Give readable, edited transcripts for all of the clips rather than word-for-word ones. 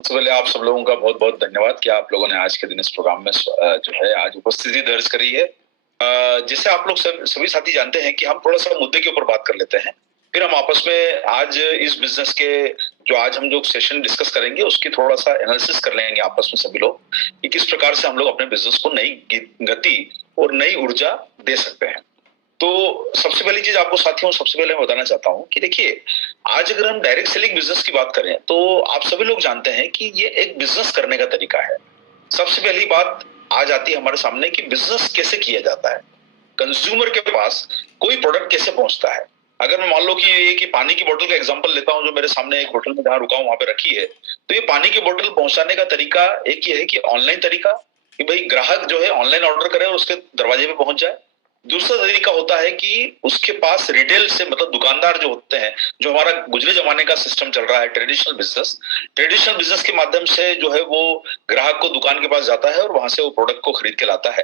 सबसे पहले आप सब लोगों का बहुत बहुत धन्यवाद कि आप लोगों ने आज के दिन इस प्रोग्राम में जो है आज उपस्थिति दर्ज करी है। जैसे आप लोग सभी साथी जानते हैं कि हम थोड़ा सा मुद्दे के ऊपर बात कर लेते हैं, फिर हम आपस में आज इस बिजनेस के जो आज हम जो सेशन डिस्कस करेंगे उसकी थोड़ा सा एनालिसिस कर लेंगे आपस में सभी लोग कि किस प्रकार से हम लोग अपने बिजनेस को नई गति और नई ऊर्जा दे सकते हैं। तो सबसे पहली चीज आपको साथियों सबसे पहले मैं बताना चाहता हूं कि देखिए, आज अगर हम डायरेक्ट सेलिंग बिजनेस की बात करें तो आप सभी लोग जानते हैं कि ये एक बिजनेस करने का तरीका है। सबसे पहली बात आ जाती है हमारे सामने कि बिजनेस कैसे किया जाता है, कंज्यूमर के पास कोई प्रोडक्ट कैसे पहुंचता है। अगर मैं मान लो कि ये कि पानी की बोतल का एग्जांपल लेता हूं जो मेरे सामने एक होटल में जहां रुका हूं वहां पे रखी है, तो ये पानी की बोतल पहुंचाने का तरीका एक ये है कि ऑनलाइन तरीका, कि भाई ग्राहक जो है ऑनलाइन ऑर्डर करे और उसके दरवाजे पे पहुंच जाए। दूसरा तरीका होता है कि उसके पास रिटेल से मतलब दुकानदार जो होते हैं, जो हमारा गुजरे जमाने का सिस्टम चल रहा है ट्रेडिशनल बिजनेस के माध्यम से जो है वो ग्राहक को दुकान के पास जाता है और वहां से वो प्रोडक्ट को खरीद के लाता है।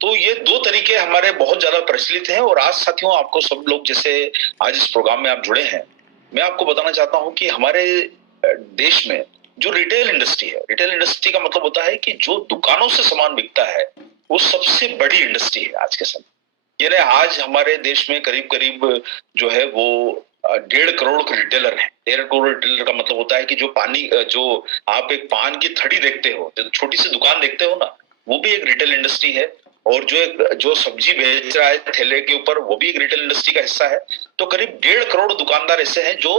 तो ये दो तरीके हमारे बहुत ज्यादा प्रचलित हैं और आज साथियों आपको सब लोग जैसे आज इस प्रोग्राम में आप जुड़े हैं, मैं आपको बताना चाहता हूं कि हमारे देश में जो रिटेल इंडस्ट्री है, रिटेल इंडस्ट्री का मतलब होता है कि जो दुकानों से सामान बिकता है वो सबसे बड़ी इंडस्ट्री है आज के समय। यानी आज हमारे देश में करीब करीब जो है वो 1.5 करोड़ के रिटेलर हैं। 1.5 करोड़ रिटेलर का मतलब होता है कि जो आप एक पान की थड़ी देखते हो, जो छोटी सी दुकान देखते हो ना, वो भी एक रिटेल इंडस्ट्री है। और जो सब्जी बेच रहा है ठेले के ऊपर, वो भी एक रिटेल इंडस्ट्री का हिस्सा है। तो करीब 1.5 करोड़ दुकानदार ऐसे हैं जो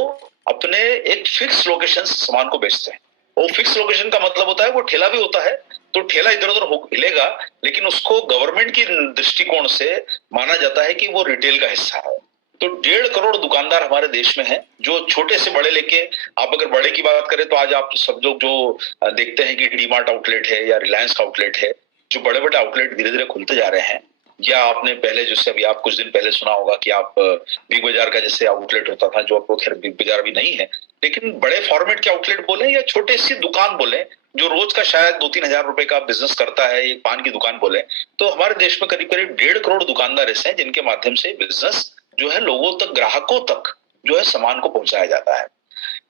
अपने एक फिक्स लोकेशन से सामान को बेचते हैं। वो फिक्स लोकेशन का मतलब होता है वो ठेला भी होता है, तो ठेला इधर उधर हिलेगा, लेकिन उसको गवर्नमेंट की दृष्टिकोण से माना जाता है कि वो रिटेल का हिस्सा है। तो 1.5 करोड़ दुकानदार हमारे देश में हैं, जो छोटे से बड़े लेके, आप अगर बड़े की बात करें तो आज आप सब लोग जो देखते हैं कि डीमार्ट आउटलेट है या रिलायंस का आउटलेट है, जो बड़े बड़े आउटलेट धीरे धीरे खुलते जा रहे हैं। या आपने पहले जैसे अभी आप कुछ दिन पहले सुना होगा कि आप बिग बाजार का जैसे आउटलेट होता था, जो आपको खैर बिग बाजार अभी नहीं है, लेकिन बड़े फॉर्मेट के आउटलेट बोले या छोटे सी दुकान बोले, जो रोज का शायद 2-3 हजार रुपए का बिजनेस करता है, एक पान की दुकान बोले, तो हमारे देश में करीब करीब 1.5 करोड़ दुकानदार ऐसे हैं जिनके माध्यम से बिजनेस जो है लोगों तक, ग्राहकों तक जो है सामान को पहुंचाया जाता है।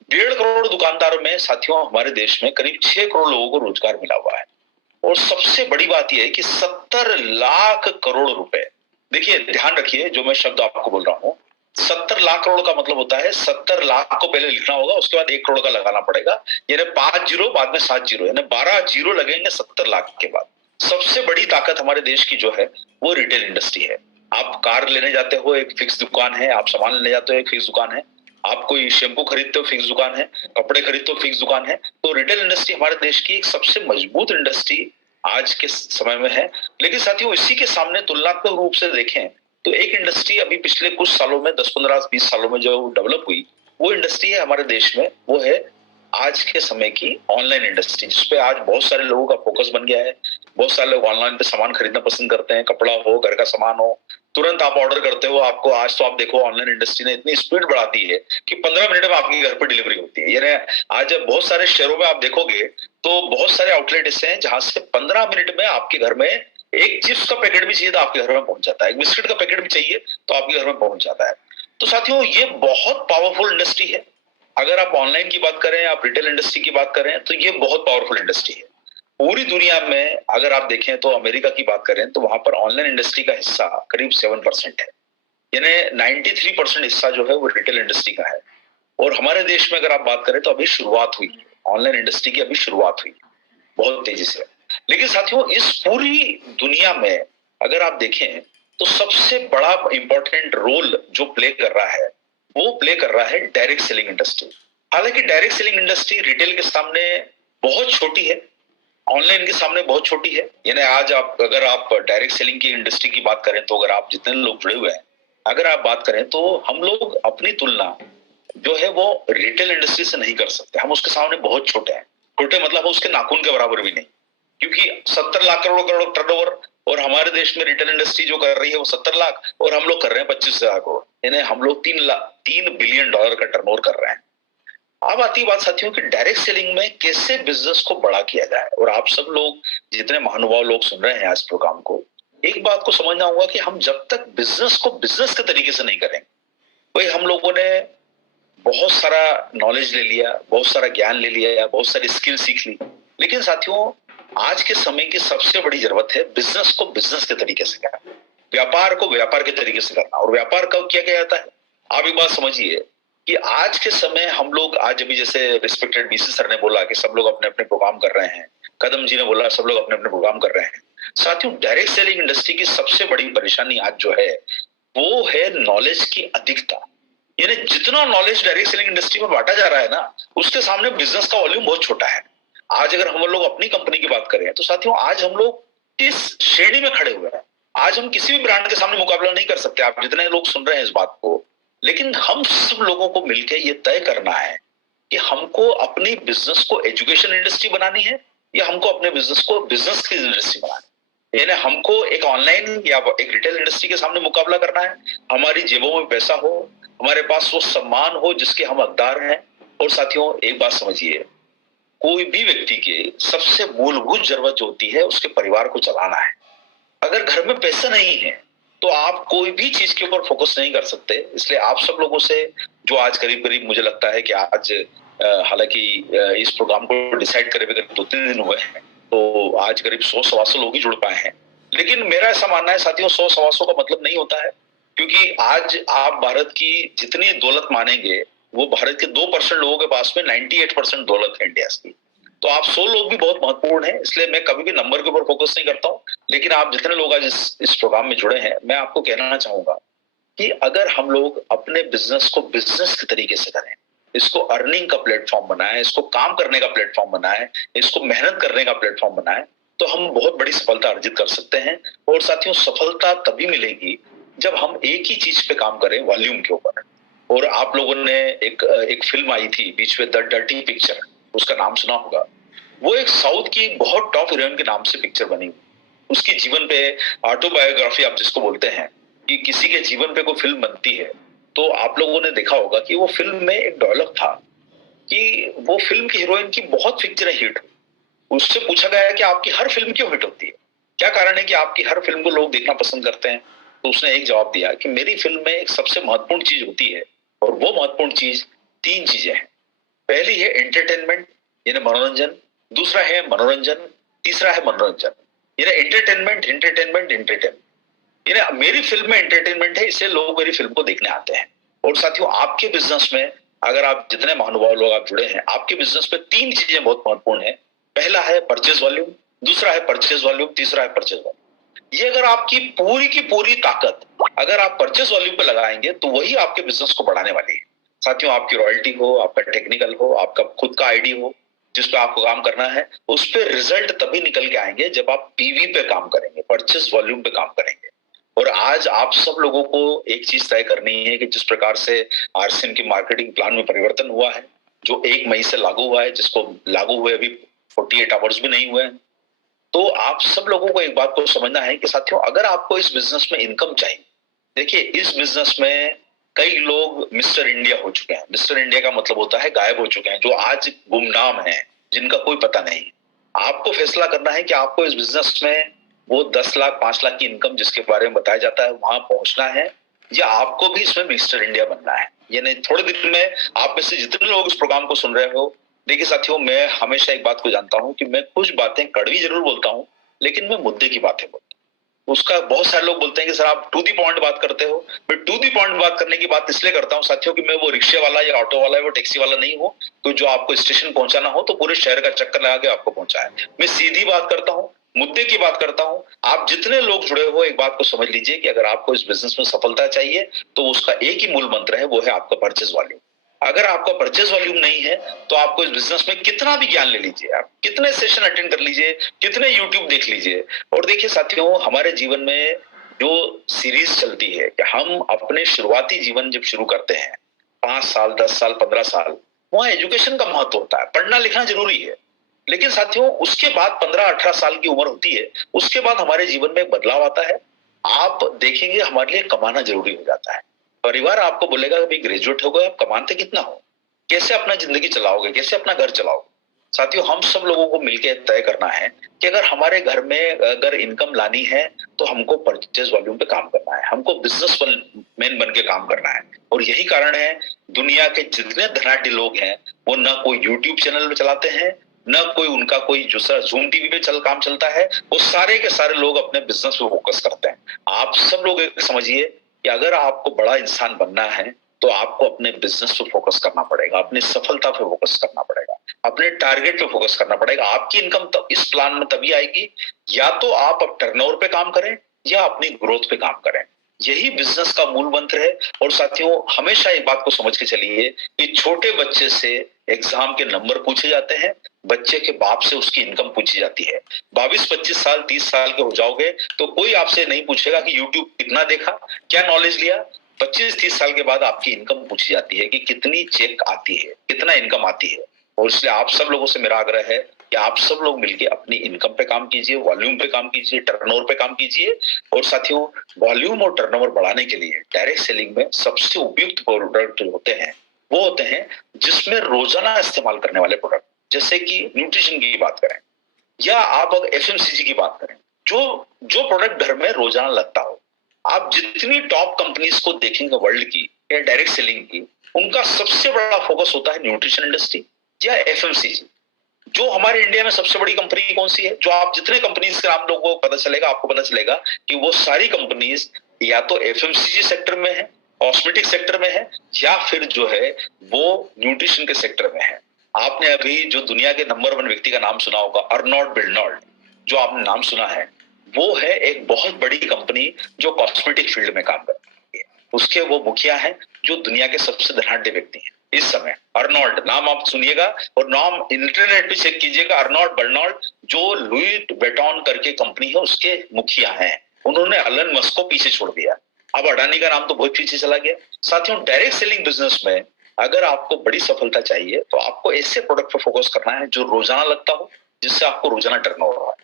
1.5 करोड़ दुकानदारों में साथियों हमारे देश में करीब 6 करोड़ लोगों को रोजगार मिला हुआ है। और सबसे बड़ी बात यह है कि 70 लाख करोड़ रुपए, देखिए ध्यान रखिए जो मैं शब्द आपको बोल रहा हूं, 70 लाख करोड़ का मतलब होता है 70 लाख को पहले लिखना होगा, उसके बाद 1 करोड़ का लगाना पड़ेगा। यानी 5 जीरो बाद में 7 जीरो, यानी 12 जीरो लगेंगे 70 लाख के बाद। सबसे बड़ी ताकत हमारे देश की जो है वो रिटेल इंडस्ट्री है। आप कार लेने जाते हो, एक फिक्स दुकान है, आप सामान लेने जाते हो, एक फिक्स दुकान है, आप कोई शैम्पू खरीदते हो, फिक्स दुकान है, कपड़े खरीदते हो, फिक्स दुकान है। तो रिटेल इंडस्ट्री हमारे देश की एक सबसे मजबूत इंडस्ट्री आज के समय में है। लेकिन साथियों इसी के सामने तुलनात्मक रूप से देखें तो एक इंडस्ट्री अभी पिछले कुछ सालों में 10-15-20 सालों में जो डेवलप हुई, वो इंडस्ट्री है हमारे देश में, वो है आज के समय की ऑनलाइन इंडस्ट्री, जिसपे आज बहुत सारे लोगों का फोकस बन गया है। बहुत सारे लोग ऑनलाइन पे सामान खरीदना पसंद करते हैं, कपड़ा हो, घर का सामान हो, तुरंत आप ऑर्डर करते हो। आपको आज तो आप देखो ऑनलाइन इंडस्ट्री ने इतनी स्पीड बढ़ा दी है कि 15 मिनट में आपके घर पर डिलीवरी होती है। यानी आज बहुत सारे शहरों में आप देखोगे तो बहुत सारे आउटलेट ऐसे हैं जहां से 15 मिनट में आपके घर में एक चिप्स का पैकेट भी चाहिए तो आपके घर में पहुंच जाता है, एक बिस्किट का पैकेट भी चाहिए तो आपके घर में पहुंच जाता है। तो साथियों ये बहुत पावरफुल इंडस्ट्री है। अगर आप ऑनलाइन की बात करें, आप रिटेल इंडस्ट्री की बात करें, तो ये बहुत पावरफुल इंडस्ट्री है। पूरी दुनिया में अगर आप देखें तो अमेरिका की बात करें तो वहां पर ऑनलाइन इंडस्ट्री का हिस्सा करीब 7% है। यानी 93% हिस्सा जो है वो रिटेल इंडस्ट्री का है। और हमारे देश में अगर आप बात करें तो अभी शुरुआत हुई, ऑनलाइन इंडस्ट्री की अभी शुरुआत हुई बहुत तेजी से। लेकिन साथियों इस पूरी दुनिया में अगर आप देखें तो सबसे बड़ा इंपॉर्टेंट रोल जो प्ले कर रहा है वो प्ले कर रहा है डायरेक्ट सेलिंग इंडस्ट्री। हालांकि डायरेक्ट सेलिंग इंडस्ट्री रिटेल के सामने बहुत छोटी है, ऑनलाइन के सामने बहुत छोटी है। यानी आज आप अगर आप डायरेक्ट सेलिंग की इंडस्ट्री की बात करें तो अगर आप जितने लोग जुड़े हुए हैं, अगर आप बात करें तो हम लोग अपनी तुलना जो है वो रिटेल इंडस्ट्री से नहीं कर सकते। हम उसके सामने बहुत छोटे हैं, छोटे मतलब उसके नाखून के बराबर भी नहीं, क्योंकि 70 लाख करोड़ टर्नओवर और हमारे देश में रिटेल इंडस्ट्री जो कर रही है वो 70 लाख और हम लोग कर रहे हैं 25 हजार करोड़। यानी हम लोग 3 बिलियन डॉलर का टर्नओवर कर रहे हैं। अब आती है बात साथियों कि डायरेक्ट सेलिंग में कैसे बिजनेस को बड़ा किया जाए। और आप सब लोग जितने महानुभाव लोग सुन रहे हैं आज प्रोग्राम को, एक बात को समझना होगा कि हम जब तक बिजनेस को बिजनेस के तरीके से नहीं करेंगे, वही हम लोगों ने बहुत सारा नॉलेज ले लिया, बहुत सारा ज्ञान ले लिया, बहुत सारी स्किल सीख ली, लेकिन साथियों आज के समय की सबसे बड़ी जरूरत है बिजनेस को बिजनेस के तरीके से करना, व्यापार को व्यापार के तरीके से करना। और व्यापार कब किया गया जाता है? आप एक बात समझिए कि आज के समय हम लोग, आज अभी जैसे रिस्पेक्टेड बीसी सर ने बोला कि सब लोग अपने अपने प्रोग्राम कर रहे हैं, कदम जी ने बोला सब लोग अपने अपने प्रोग्राम कर रहे हैं। साथियों डायरेक्ट सेलिंग इंडस्ट्री की सबसे बड़ी परेशानी आज जो है वो है नॉलेज की अधिकता। यानी जितना नॉलेज डायरेक्ट सेलिंग इंडस्ट्री में बांटा जा रहा है ना, उसके सामने बिजनेस का वॉल्यूम बहुत छोटा है। आज अगर हम लोग अपनी कंपनी की बात करें तो साथियों आज हम लोग इस श्रेणी में खड़े हुए हैं। आज हम किसी भी ब्रांड के सामने मुकाबला नहीं कर सकते, आप जितने लोग सुन रहे हैं इस बात को। लेकिन हम सब लोगों को मिलकर ये तय करना है कि हमको अपनी बिजनेस को एजुकेशन इंडस्ट्री बनानी है या हमको अपने बिजनेस को बिजनेस की इंडस्ट्री बनानी है। यानी हमको एक ऑनलाइन या एक रिटेल इंडस्ट्री के सामने मुकाबला करना है, हमारी जेबों में पैसा हो, हमारे पास वो सम्मान हो जिसके हम हकदार हैं। और साथियों एक बात समझिए, कोई भी व्यक्ति के सबसे मूलभूत जरूरत जो होती है उसके परिवार को चलाना है। अगर घर में पैसा नहीं है तो आप कोई भी चीज के ऊपर फोकस नहीं कर सकते। इसलिए आप सब लोगों से जो आज करीब करीब मुझे लगता है कि आज हालांकि इस प्रोग्राम को डिसाइड करे हुए 2-3 दिन हुए हैं, तो आज करीब 100-125 लोग ही जुड़ पाए हैं। लेकिन मेरा ऐसा मानना है साथियों 100-125 का मतलब नहीं होता है, क्योंकि आज आप भारत की जितनी दौलत मानेंगे वो भारत के 2% लोगों के पास में 98% दौलत है इंडिया की। तो आप 100 लोग भी बहुत महत्वपूर्ण हैं, इसलिए मैं कभी भी नंबर के ऊपर फोकस नहीं करता हूं। लेकिन आप जितने लोग आज इस प्रोग्राम में जुड़े हैं, मैं आपको कहना चाहूंगा कि अगर हम लोग अपने बिजनेस को बिजनेस के तरीके से करें, इसको अर्निंग का प्लेटफॉर्म बनाएं, इसको काम करने का प्लेटफॉर्म बनाएं, इसको मेहनत करने का प्लेटफॉर्म बनाएं, तो हम बहुत बड़ी सफलता अर्जित कर सकते हैं। और साथियों सफलता तभी मिलेगी जब हम एक ही चीज पे काम करें, वॉल्यूम के ऊपर। और आप लोगों ने एक फिल्म आई थी बीच में, द डर्टी पिक्चर, उसका नाम सुना होगा। वो एक साउथ की बहुत टॉप हीरोइन के नाम से पिक्चर बनी, उसकी जीवन पे ऑटोबायोग्राफी आप जिसको बोलते हैं कि किसी के जीवन पे कोई फिल्म बनती है। तो आप लोगों ने देखा होगा कि वो फिल्म में एक डायलॉग था कि वो फिल्म की हीरोइन की बहुत पिक्चरें हिट हुई। उससे पूछा गया है कि आपकी हर फिल्म क्यों हिट होती है, क्या कारण है कि आपकी हर फिल्म को लोग देखना पसंद करते हैं? तो उसने एक जवाब दिया कि मेरी फिल्म में एक सबसे महत्वपूर्ण चीज होती है, और वो महत्वपूर्ण चीज 3 चीजें हैं। पहली है एंटरटेनमेंट यानी मनोरंजन, दूसरा है मनोरंजन, तीसरा है मनोरंजन। यानी एंटरटेनमेंट एंटरटेनमेंट एंटरटेनमेंट, यानी मेरी फिल्म में एंटरटेनमेंट है, इससे लोग मेरी फिल्म को देखने आते हैं। और साथियों आपके बिजनेस में अगर आप जितने महानुभाव लोग आप जुड़े हैं, आपके बिजनेस में 3 चीजें बहुत महत्वपूर्ण है। पहला है परचेज वॉल्यूम, दूसरा है परचेज वॉल्यूम, तीसरा है परचेज वॉल्यूम। ये अगर आपकी की पूरी ताकत अगर आप परचेज वॉल्यूम पे लगाएंगे तो वही आपके बिजनेस को बढ़ाने वाली है। साथियों आपकी रॉयल्टी हो, आपका टेक्निकल हो, आपका खुद का आईडी हो जिस पे आपको काम करना है, उस पे रिजल्ट तभी निकल के आएंगे जब आप पीवी पे काम करेंगे, परचेज वॉल्यूम पे काम करेंगे। और आज आप सब लोगों को एक चीज तय करनी है कि जिस प्रकार से आरसीएम की मार्केटिंग प्लान में परिवर्तन हुआ है, जो 1 मई से लागू हुआ है, जिसको लागू हुए अभी 48 आवर्स भी नहीं हुए हैं, तो आप सब लोगों को एक बात को समझना है कि साथियों अगर आपको इस बिजनेस में इनकम चाहिए, देखिए इस बिजनेस में कई लोग मिस्टर इंडिया हो चुके हैं। मिस्टर इंडिया का मतलब होता है गायब हो चुके हैं, जो आज गुमनाम है, जिनका कोई पता नहीं। आपको फैसला करना है कि आपको इस बिजनेस में वो 10 लाख 5 लाख की इनकम जिसके बारे में बताया जाता है वहां पहुंचना है, या आपको भी इसमें मिस्टर इंडिया बनना है। यानी थोड़े दिन में आप में से जितने लोग इस प्रोग्राम को सुन रहे हो, देखिए साथियों मैं हमेशा एक बात को जानता हूं कि मैं कुछ बातें कड़वी जरूर बोलता हूं, लेकिन मैं मुद्दे की बातें बोलता हूं। उसका बहुत सारे लोग बोलते हैं कि सर आप टू दी पॉइंट बात करते हो। मैं टू दी पॉइंट बात करने की बात इसलिए करता हूं साथियों कि मैं वो रिक्शे वाला या ऑटो वाला या वो टैक्सी वाला नहीं हूं, तो जो आपको स्टेशन पहुंचाना हो तो पूरे शहर का चक्कर लगा के आपको पहुंचाए। मैं सीधी बात करता हूं, मुद्दे की बात करता हूं। आप जितने लोग जुड़े हो एक बात को समझ लीजिए कि अगर आपको इस बिजनेस में सफलता चाहिए तो उसका एक ही मूल मंत्र है, वो है आपका परचेज वॉल्यूम। अगर आपका परचेज वॉल्यूम नहीं है तो आपको इस बिजनेस में कितना भी ज्ञान ले लीजिए, आप कितने सेशन अटेंड कर लीजिए, कितने यूट्यूब देख लीजिए। और देखिए साथियों हमारे जीवन में जो सीरीज चलती है कि हम अपने शुरुआती जीवन जब शुरू करते हैं 5 साल 10 साल 15 साल, वहां एजुकेशन का महत्व होता है, पढ़ना लिखना जरूरी है। लेकिन साथियों उसके बाद 15-18 साल की उम्र होती है, उसके बाद हमारे जीवन में एक बदलाव आता है। आप देखेंगे हमारे लिए कमाना जरूरी हो जाता है। परिवार आपको बोलेगा कि भाई ग्रेजुएट हो गए, आप कमाते कितना हो, कैसे अपना जिंदगी चलाओगे, कैसे अपना घर चलाओगे। साथियों, हम सब लोगों को मिलकर तय करना है कि अगर हमारे घर में अगर इनकम लानी है तो हमको परचेज वॉल्यूम पे काम करना है, हमको बिजनेस मैन बन के काम करना है। और यही कारण है दुनिया के जितने धनाढ्य लोग हैं वो ना कोई यूट्यूब चैनल चलाते हैं, न कोई उनका कोई दूसरा जूम टीवी पे काम चलता है, वो सारे के सारे लोग अपने बिजनेस पे फोकस करते हैं। आप सब लोग एक समझिए कि अगर आपको बड़ा इंसान बनना है तो आपको अपने बिजनेस पे फोकस करना पड़ेगा, अपनी सफलता पे फोकस करना पड़ेगा, अपने टारगेट पे फोकस करना पड़ेगा। आपकी इनकम तब इस प्लान में तभी आएगी या तो आप अब टर्नओवर पे काम करें या अपनी ग्रोथ पे काम करें। यही बिजनेस का मूल मंत्र है। और साथियों, हमेशा एक बात को समझ के चलिए कि छोटे बच्चे से एग्जाम के नंबर पूछे जाते हैं, बच्चे के बाप से उसकी इनकम पूछी जाती है। 22-25 साल 30 साल के हो जाओगे तो कोई आपसे नहीं पूछेगा कि यूट्यूब कितना देखा, क्या नॉलेज लिया। 25-30 साल के बाद आपकी इनकम पूछी जाती है कि कितनी चेक आती है, कितना इनकम आती है। और इसलिए आप सब लोगों से मेरा आग्रह है कि आप सब लोग मिलकर अपनी इनकम पे काम कीजिए, वॉल्यूम पे काम कीजिए, टर्नओवर पे काम कीजिए। और साथियों, वॉल्यूम और टर्नओवर बढ़ाने के लिए डायरेक्ट सेलिंग में सबसे उपयुक्त प्रोडक्ट होते हैं वो होते हैं जिसमें रोजाना इस्तेमाल करने वाले प्रोडक्ट, जैसे कि न्यूट्रिशन की बात करें या आप अगर एफएमसीजी की बात करें, जो जो प्रोडक्ट घर में रोजाना लगता हो। आप जितनी टॉप कंपनीज को देखेंगे वर्ल्ड की या डायरेक्ट सेलिंग की, उनका सबसे बड़ा फोकस होता है न्यूट्रिशन इंडस्ट्री या एफएमसीजी। जो हमारे इंडिया में सबसे बड़ी कंपनी कौन सी है, जो आप जितने कंपनीज के नाम लोगों को पता चलेगा, आपको पता चलेगा कि वो सारी कंपनीज या तो एफएमसीजी सेक्टर में है, कॉस्मेटिक सेक्टर में है, या फिर जो है वो न्यूट्रिशन के सेक्टर में है। आपने अभी जो दुनिया के नंबर 1 व्यक्ति का नाम सुना होगा, अर्नोल्ड बिल्डनॉल्ड, जो आपने नाम सुना है, वो है एक बहुत बड़ी कंपनी जो कॉस्मेटिक फील्ड में काम करती है। उसके वो मुखिया है जो दुनिया के सबसे धनाढ्य व्यक्ति हैं इस समय। अर्नोल्ड नाम आप सुनिएगा और नाम इंटरनेट पे चेक कीजिएगा, अर्नोल्ड बर्नोल्ड, जो लुई वेटॉन करके कंपनी है उसके मुखिया हैं। उन्होंने एलन मस्क को पीछे छोड़ दिया। अब अडानी का नाम तो बहुत पीछे चला गया। साथियों, डायरेक्ट सेलिंग बिजनेस में अगर आपको बड़ी सफलता चाहिए तो आपको ऐसे प्रोडक्ट पर फोकस करना है जो रोजाना लगता हो, जिससे आपको रोजाना टर्नओवर हो।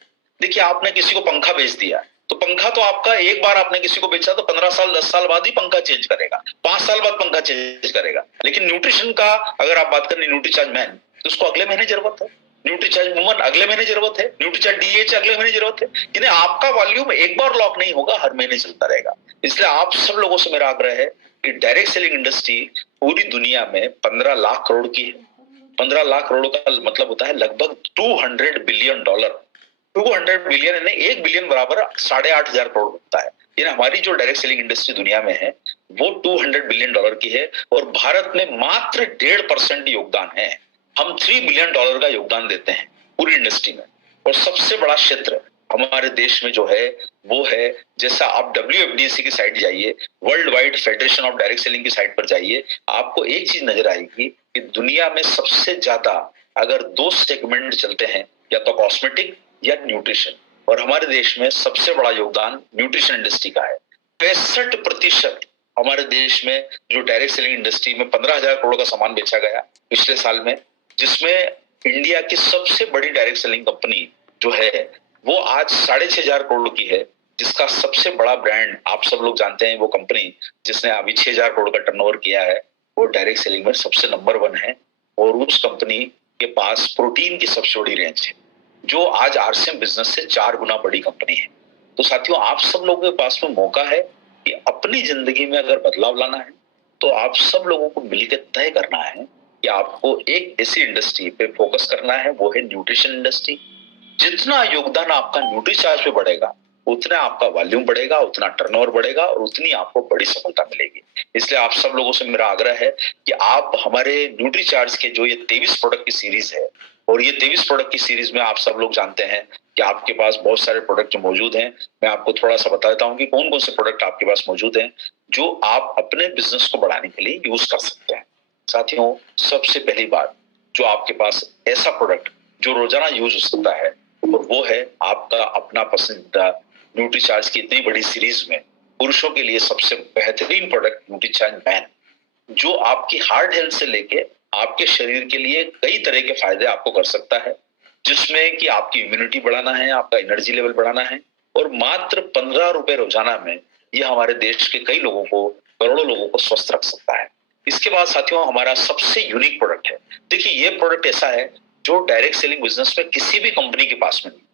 देखिए, आपने किसी को पंखा बेच दिया तो पंखा तो आपका एक बार आपने किसी को बेचा तो 15 साल 10 साल बाद ही पंखा चेंज करेगा, 5 साल बाद पंखा चेंज करेगा। लेकिन न्यूट्रिशन का अगर आप बात करें, न्यूट्रीचार्ज मैन, तो उसको अगले महीने जरूरत है। न्यूट्रीचार्ज वुमन अगले महीने जरूरत है, न्यूट्रीचार्ज डीएच अगले महीने जरूरत है। यानी आपका वॉल्यूम एक बार लॉक नहीं होगा, हर महीने चलता रहेगा। इसलिए आप सब लोगों से मेरा आग्रह है कि डायरेक्ट सेलिंग इंडस्ट्री पूरी दुनिया में 15 लाख करोड़ की है। 15 लाख करोड़ का मतलब होता है लगभग $200 बिलियन। 200 बिलियन यानी 1 बिलियन बराबर 8,500 करोड़ होता है। यानी हमारी जो डायरेक्ट सेलिंग इंडस्ट्री दुनिया में है वो $200 बिलियन की है और भारत में मात्र 1.5% योगदान है। हम $3 बिलियन का योगदान देते हैं पूरी इंडस्ट्री में। और सबसे बड़ा क्षेत्र हमारे देश में जो है वो है, जैसा आप WFDC की साइट जाइए, world wide federation of direct selling की साइट पर जाइए, आपको एक चीज नजर आएगी कि दुनिया में सबसे ज्यादा अगर 2 सेगमेंट चलते हैं, या तो कॉस्मेटिक या न्यूट्रिशन, और हमारे देश में सबसे बड़ा योगदान न्यूट्रिशन इंडस्ट्री का है। 65% हमारे देश में जो डायरेक्ट सेलिंग इंडस्ट्री में 15,000 करोड़ का सामान बेचा गया पिछले साल में, जिसमें इंडिया की सबसे बड़ी डायरेक्ट सेलिंग कंपनी जो है वो आज 6,500 करोड़ की है, जिसका सबसे बड़ा ब्रांड आप सब लोग जानते हैं। वो कंपनी जिसने अभी 6,000 करोड़ का टर्नओवर किया है वो डायरेक्ट सेलिंग में सबसे नंबर 1 है। और उस कंपनी के पास प्रोटीन की सबसे बड़ी रेंज है, जो आज आरसीएम बिजनेस से 4 गुना बड़ी कंपनी है। तो साथियों, आप सब लोगों के पास में मौका है कि अपनी जिंदगी में अगर बदलाव लाना है तो आप सब लोगों को मिलकर तय करना है कि आपको एक ऐसी इंडस्ट्री पे फोकस करना है, वो है न्यूट्रिशन इंडस्ट्री। जितना योगदान आपका न्यूट्रीचार्ज पे बढ़ेगा उतना आपका वॉल्यूम बढ़ेगा, उतना टर्नओवर बढ़ेगा और उतनी आपको बड़ी सफलता मिलेगी। इसलिए आप सब लोगों से मेरा आग्रह है कि आप हमारे न्यूट्रीचार्ज के जो ये 23 प्रोडक्ट की सीरीज है, और ये 23 प्रोडक्ट की सीरीज में आप सब लोग जानते हैं कि आपके पास बहुत सारे प्रोडक्ट जो मौजूद हैं। मैं आपको थोड़ा सा बता देता हूं कि कौन कौन से प्रोडक्ट आपके पास मौजूद हैं जो आप अपने बिजनेस को बढ़ाने के लिए यूज कर सकते हैं। साथियों, सबसे पहली बात, जो आपके पास ऐसा प्रोडक्ट जो रोजाना यूज हो सकता है, और वो है आपका अपना पसंदीदा न्यूट्रीचार्ज की इतनी बड़ी सीरीज में पुरुषों के लिए सबसे बेहतरीन प्रोडक्ट न्यूट्रीचार्ज मैन, जो आपकी हार्ट हेल्थ से लेके आपके शरीर के लिए कई तरह के फायदे आपको कर सकता है, जिसमें कि आपकी इम्यूनिटी बढ़ाना है, आपका एनर्जी लेवल बढ़ाना है। और मात्र 15 रुपए रोजाना में ये हमारे देश के कई लोगों को, करोड़ों लोगों को स्वस्थ रख सकता है। इसके बाद साथियों, हमारा सबसे यूनिक प्रोडक्ट है। देखिए, ये प्रोडक्ट ऐसा है जो डायरेक्ट सेलिंग बिजनेस में किसी भी कंपनी के पास में नहीं।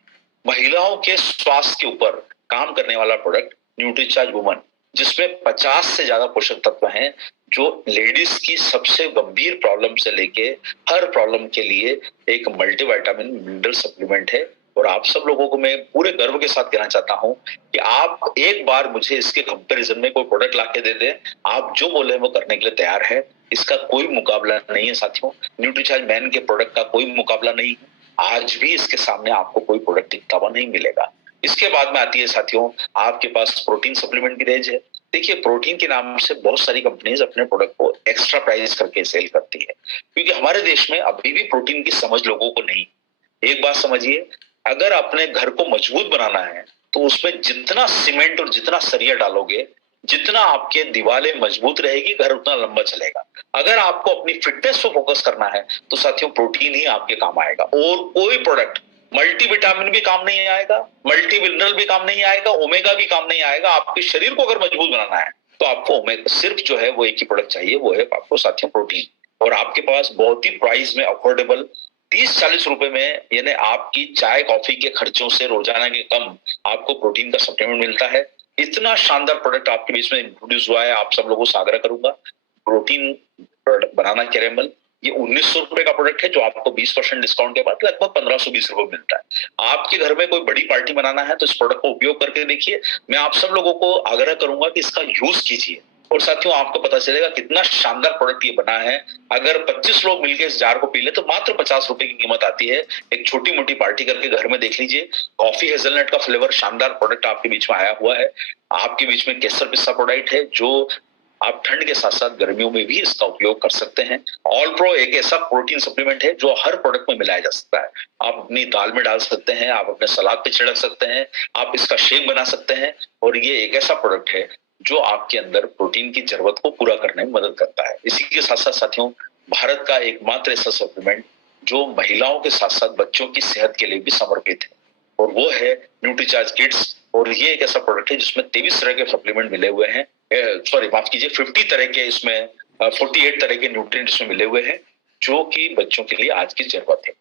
महिलाओं के स्वास्थ्य के ऊपर काम करने वाला प्रोडक्ट न्यूट्रीचार्ज वुमन, जिसमें 50 से ज्यादा पोषक तत्व हैं, जो लेडीज की सबसे गंभीर प्रॉब्लम से लेके हर प्रॉब्लम के लिए एक मल्टीविटामिन मिनरल सप्लीमेंट है। और आप सब लोगों को मैं पूरे गर्व के साथ कहना चाहता हूं कि आप एक बार मुझे इसके कंपैरिजन में कोई प्रोडक्ट लाके दे दें, आप जो बोले वो करने के लिए तैयार है। इसका कोई मुकाबला नहीं है साथियों। न्यूट्रीचार्ज मैन के प्रोडक्ट का कोई मुकाबला नहीं है। आज भी इसके सामने आपको कोई प्रोडक्ट टिकता हुआ नहीं मिलेगा। इसके बाद में आती है साथियों, आपके पास प्रोटीन सप्लीमेंट की रेंज है। देखिए, प्रोटीन के नाम से बहुत सारी कंपनीज अपने प्रोडक्ट को एक्स्ट्रा प्राइस करके सेल करती है, क्योंकि हमारे देश में अभी भी प्रोटीन की समझ लोगों को नहीं। एक बात समझिए, अगर अपने घर को मजबूत बनाना है तो उसमें जितना सीमेंट और जितना सरिया डालोगे, जितना आपके दीवारें मजबूत रहेगी, घर उतना लंबा चलेगा। अगर आपको अपनी फिटनेस पे फोकस करना है तो साथियों प्रोटीन ही आपके काम आएगा, और कोई प्रोडक्ट, मल्टीविटामिन भी काम नहीं आएगा, मल्टी मिनरल भी काम नहीं आएगा, ओमेगा भी काम नहीं आएगा। आपके शरीर को अगर मजबूत बनाना है तो आपको सिर्फ जो है वो एक ही प्रोडक्ट चाहिए, वो है आपको साथियों प्रोटीन। और आपके पास बहुत ही प्राइस में अफोर्डेबल 30-40 रुपए में, यानी आपकी चाय कॉफी के खर्चों से रोजाना के कम आपको प्रोटीन का सप्लीमेंट मिलता है। इतना शानदार प्रोडक्ट आपके बीच में इंट्रोड्यूस हुआ है। आप सब लोगों से आग्रह करूंगा, प्रोटीन बनाना कैरेमल, ये 1900 रुपए का प्रोडक्ट है, जो आपको 20% डिस्काउंट के बाद लगभग 1520 रुपए मिलता है। आपके घर में कोई बड़ी पार्टी बनाना है तो इस प्रोडक्ट को उपयोग करके देखिए। मैं आप सब लोगों को आग्रह करूंगा कि इसका यूज कीजिए, और साथियों आपको पता चलेगा कितना शानदार प्रोडक्ट ये बना है। अगर 25 लोग मिलकर इस जार को पी ले तो मात्र 50 रुपए की कीमत आती है। एक छोटी मोटी पार्टी करके घर में देख लीजिए। कॉफी हेजलनट का फ्लेवर शानदार प्रोडक्ट आपके बीच में आया हुआ है। आपके बीच में केसर पिस्ता प्रोडक्ट है, जो आप ठंड के साथ साथ गर्मियों में भी इसका उपयोग कर सकते हैं। ऑल प्रो एक ऐसा प्रोटीन सप्लीमेंट है जो हर प्रोडक्ट में मिलाया जा सकता है। आप अपनी दाल में डाल सकते हैं, आप अपने सलाद पे छिड़क सकते हैं, आप इसका शेक बना सकते हैं। और ये एक ऐसा प्रोडक्ट है जो आपके अंदर प्रोटीन की जरूरत को पूरा करने में मदद करता है। इसी के साथ साथ साथियों, भारत का एकमात्र ऐसा सप्लीमेंट जो महिलाओं के साथ साथ बच्चों की सेहत के लिए भी समर्पित है, और वो है न्यूट्रीचार्ज किड्स। और ये एक ऐसा प्रोडक्ट है जिसमें 23 तरह के सप्लीमेंट मिले हुए हैं, सॉरी माफ कीजिए, 50 तरह के, इसमें 48 तरह के न्यूट्रिएंट इसमें मिले हुए हैं, जो कि बच्चों के लिए आज की जरूरत है।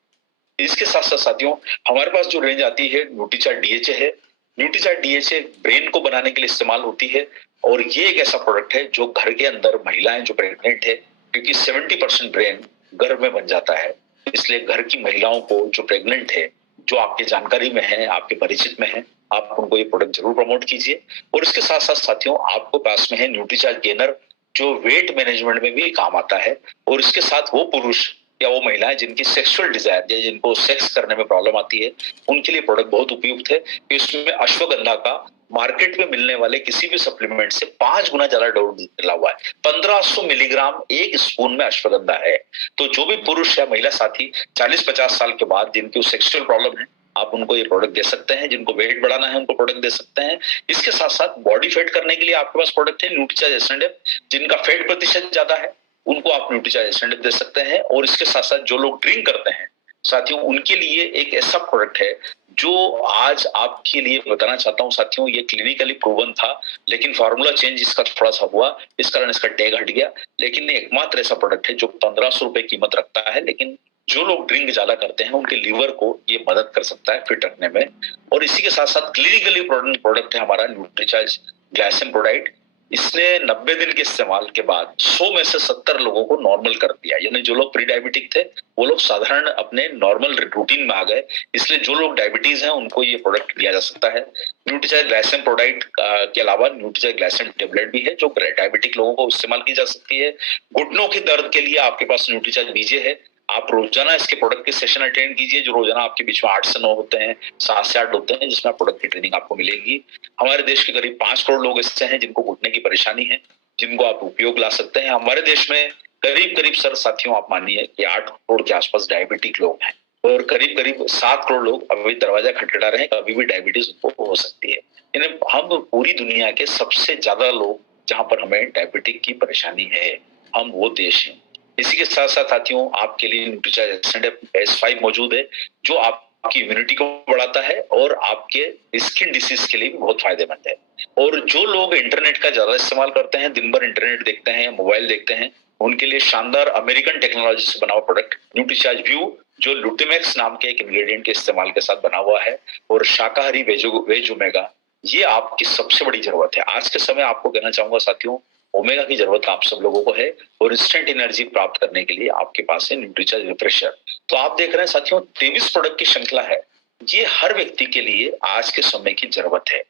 इसके साथ साथ साथियों, हमारे पास जो रेंज आती है न्यूट्रीचार्ज डीएचए है। न्यूट्रीचार्ज डीएचए ब्रेन को बनाने के लिए इस्तेमाल होती है, और ये एक ऐसा प्रोडक्ट है जो घर के अंदर महिलाएं जो प्रेग्नेंट है, क्योंकि 70% ब्रेन गर्भ में बन जाता है, इसलिए घर की महिलाओं को जो प्रेग्नेंट है, जो आपके जानकारी में है, आपके परिचित में है, आप उनको ये प्रोडक्ट जरूर प्रमोट कीजिए। और इसके साथ साथ साथियों, आपको पास में है न्यूट्रीचार्ज गेनर, जो वेट मैनेजमेंट में भी काम आता है। और इसके साथ वो पुरुष या वो महिलाएं जिनकी सेक्सुअल डिजायर या जिनको सेक्स करने में प्रॉब्लम आती है, उनके लिए प्रोडक्ट बहुत उपयुक्त है। इसमें अश्वगंधा का मार्केट में मिलने वाले किसी भी सप्लीमेंट से 5 गुना ज्यादा डोज मिला हुआ है। 1500 मिलीग्राम एक स्पून में अश्वगंधा है। तो जो भी पुरुष या महिला साथी 40-50 साल के बाद जिनकी सेक्सुअल प्रॉब्लम है, आप उनको ये प्रोडक्ट दे सकते हैं। जिनको वेट बढ़ाना है उनको प्रोडक्ट दे सकते हैं। इसके साथ साथ बॉडी फेट करने के लिए आपके पास प्रोडक्ट है न्यूट्रीचार्ज एसएनएफ। जिनका फेट प्रतिशत ज्यादा है उनको आप न्यूट्रीचार्ज एसएनएफ दे सकते हैं। और इसके साथ साथ जो लोग ड्रिंक करते हैं साथियों, उनके लिए एक ऐसा प्रोडक्ट है जो आज आपके लिए बताना चाहता हूं साथियों। ये क्लिनिकली प्रूवन था, लेकिन फार्मूला चेंज इसका थोड़ा सा हुआ, इस कारण इसका टैग हट गया। लेकिन एकमात्र ऐसा प्रोडक्ट है जो 1500 रुपए कीमत रखता है, लेकिन जो लोग ड्रिंक ज्यादा करते हैं उनके लीवर को ये मदद कर सकता है फिट रखने में। और इसी के साथ साथ क्लिनिकली प्रोडक्ट है हमारा न्यूट्रीचार्ज ग्लाइसिन प्रोडक्ट। इसने 90 दिन के इस्तेमाल के बाद 100 में से 70 लोगों को नॉर्मल कर दिया, यानी जो लोग प्री डायबिटिक थे वो लोग साधारण अपने नॉर्मल रूटीन में आ गए। इसलिए जो लोग डायबिटीज हैं उनको ये प्रोडक्ट दिया जा सकता है। न्यूट्रीचार्ज ग्लाइसिन प्रोडक्ट के अलावा न्यूट्रीचार्ज ग्लाइसिन टेबलेट भी है जो डायबिटिक लोगों को इस्तेमाल की जा सकती है। घुटनों के दर्द के लिए आपके पास न्यूट्रीचार्ज बीजे है। आप रोजाना इसके प्रोडक्ट के सेशन अटेंड कीजिए, जो रोजाना आपके बीच में 8 से 9 होते हैं, 7 से 8 होते हैं, जिसमें प्रोडक्ट की ट्रेनिंग आपको मिलेगी। हमारे देश के करीब 5 करोड़ लोग ऐसे हैं जिनको घुटने की परेशानी है, जिनको आप उपयोग ला सकते हैं। हमारे देश में करीब करीब सर साथियों आप मानिए कि 8 करोड़ के आसपास डायबिटिक लोग हैं, और करीब करीब 7 करोड़ लोग अभी दरवाजा खटखटा रहे हैं, कभी भी डायबिटीज उनको हो सकती है। यानी हम पूरी दुनिया के सबसे ज्यादा लोग जहां पर हमें डायबिटिक की परेशानी है, हम वो देश हैं। इसी के साथ साथ साथियों, आपके लिए न्यूट्रीचार्ज एसएनएफ S5 मौजूद है, जो आपकी इम्यूनिटी को बढ़ाता है और आपके स्किन डिसीज के लिए भी बहुत फायदेमंद है। और जो लोग इंटरनेट का ज्यादा इस्तेमाल करते हैं, दिन भर इंटरनेट देखते हैं, मोबाइल देखते हैं, उनके लिए शानदार अमेरिकन टेक्नोलॉजी से बना हुआ प्रोडक्ट न्यूट्रीचार्ज व्यू जो लुटिमेक्स नाम के एक इंग्रेडिएंट के इस्तेमाल के साथ बना हुआ है, और शाकाहारी वेज ओमेगा, ये आपकी सबसे बड़ी जरूरत है आज के समय। आपको कहना चाहूंगा साथियों, ओमेगा की जरूरत आप सब लोगों को है, और इंस्टेंट एनर्जी प्राप्त करने के लिए आपके पास है न्यूट्रीचार्ज रिफ्रेशर। तो आप देख रहे हैं साथियों, 23 प्रोडक्ट की श्रृंखला है। ये हर व्यक्ति के लिए आज के समय की जरूरत है,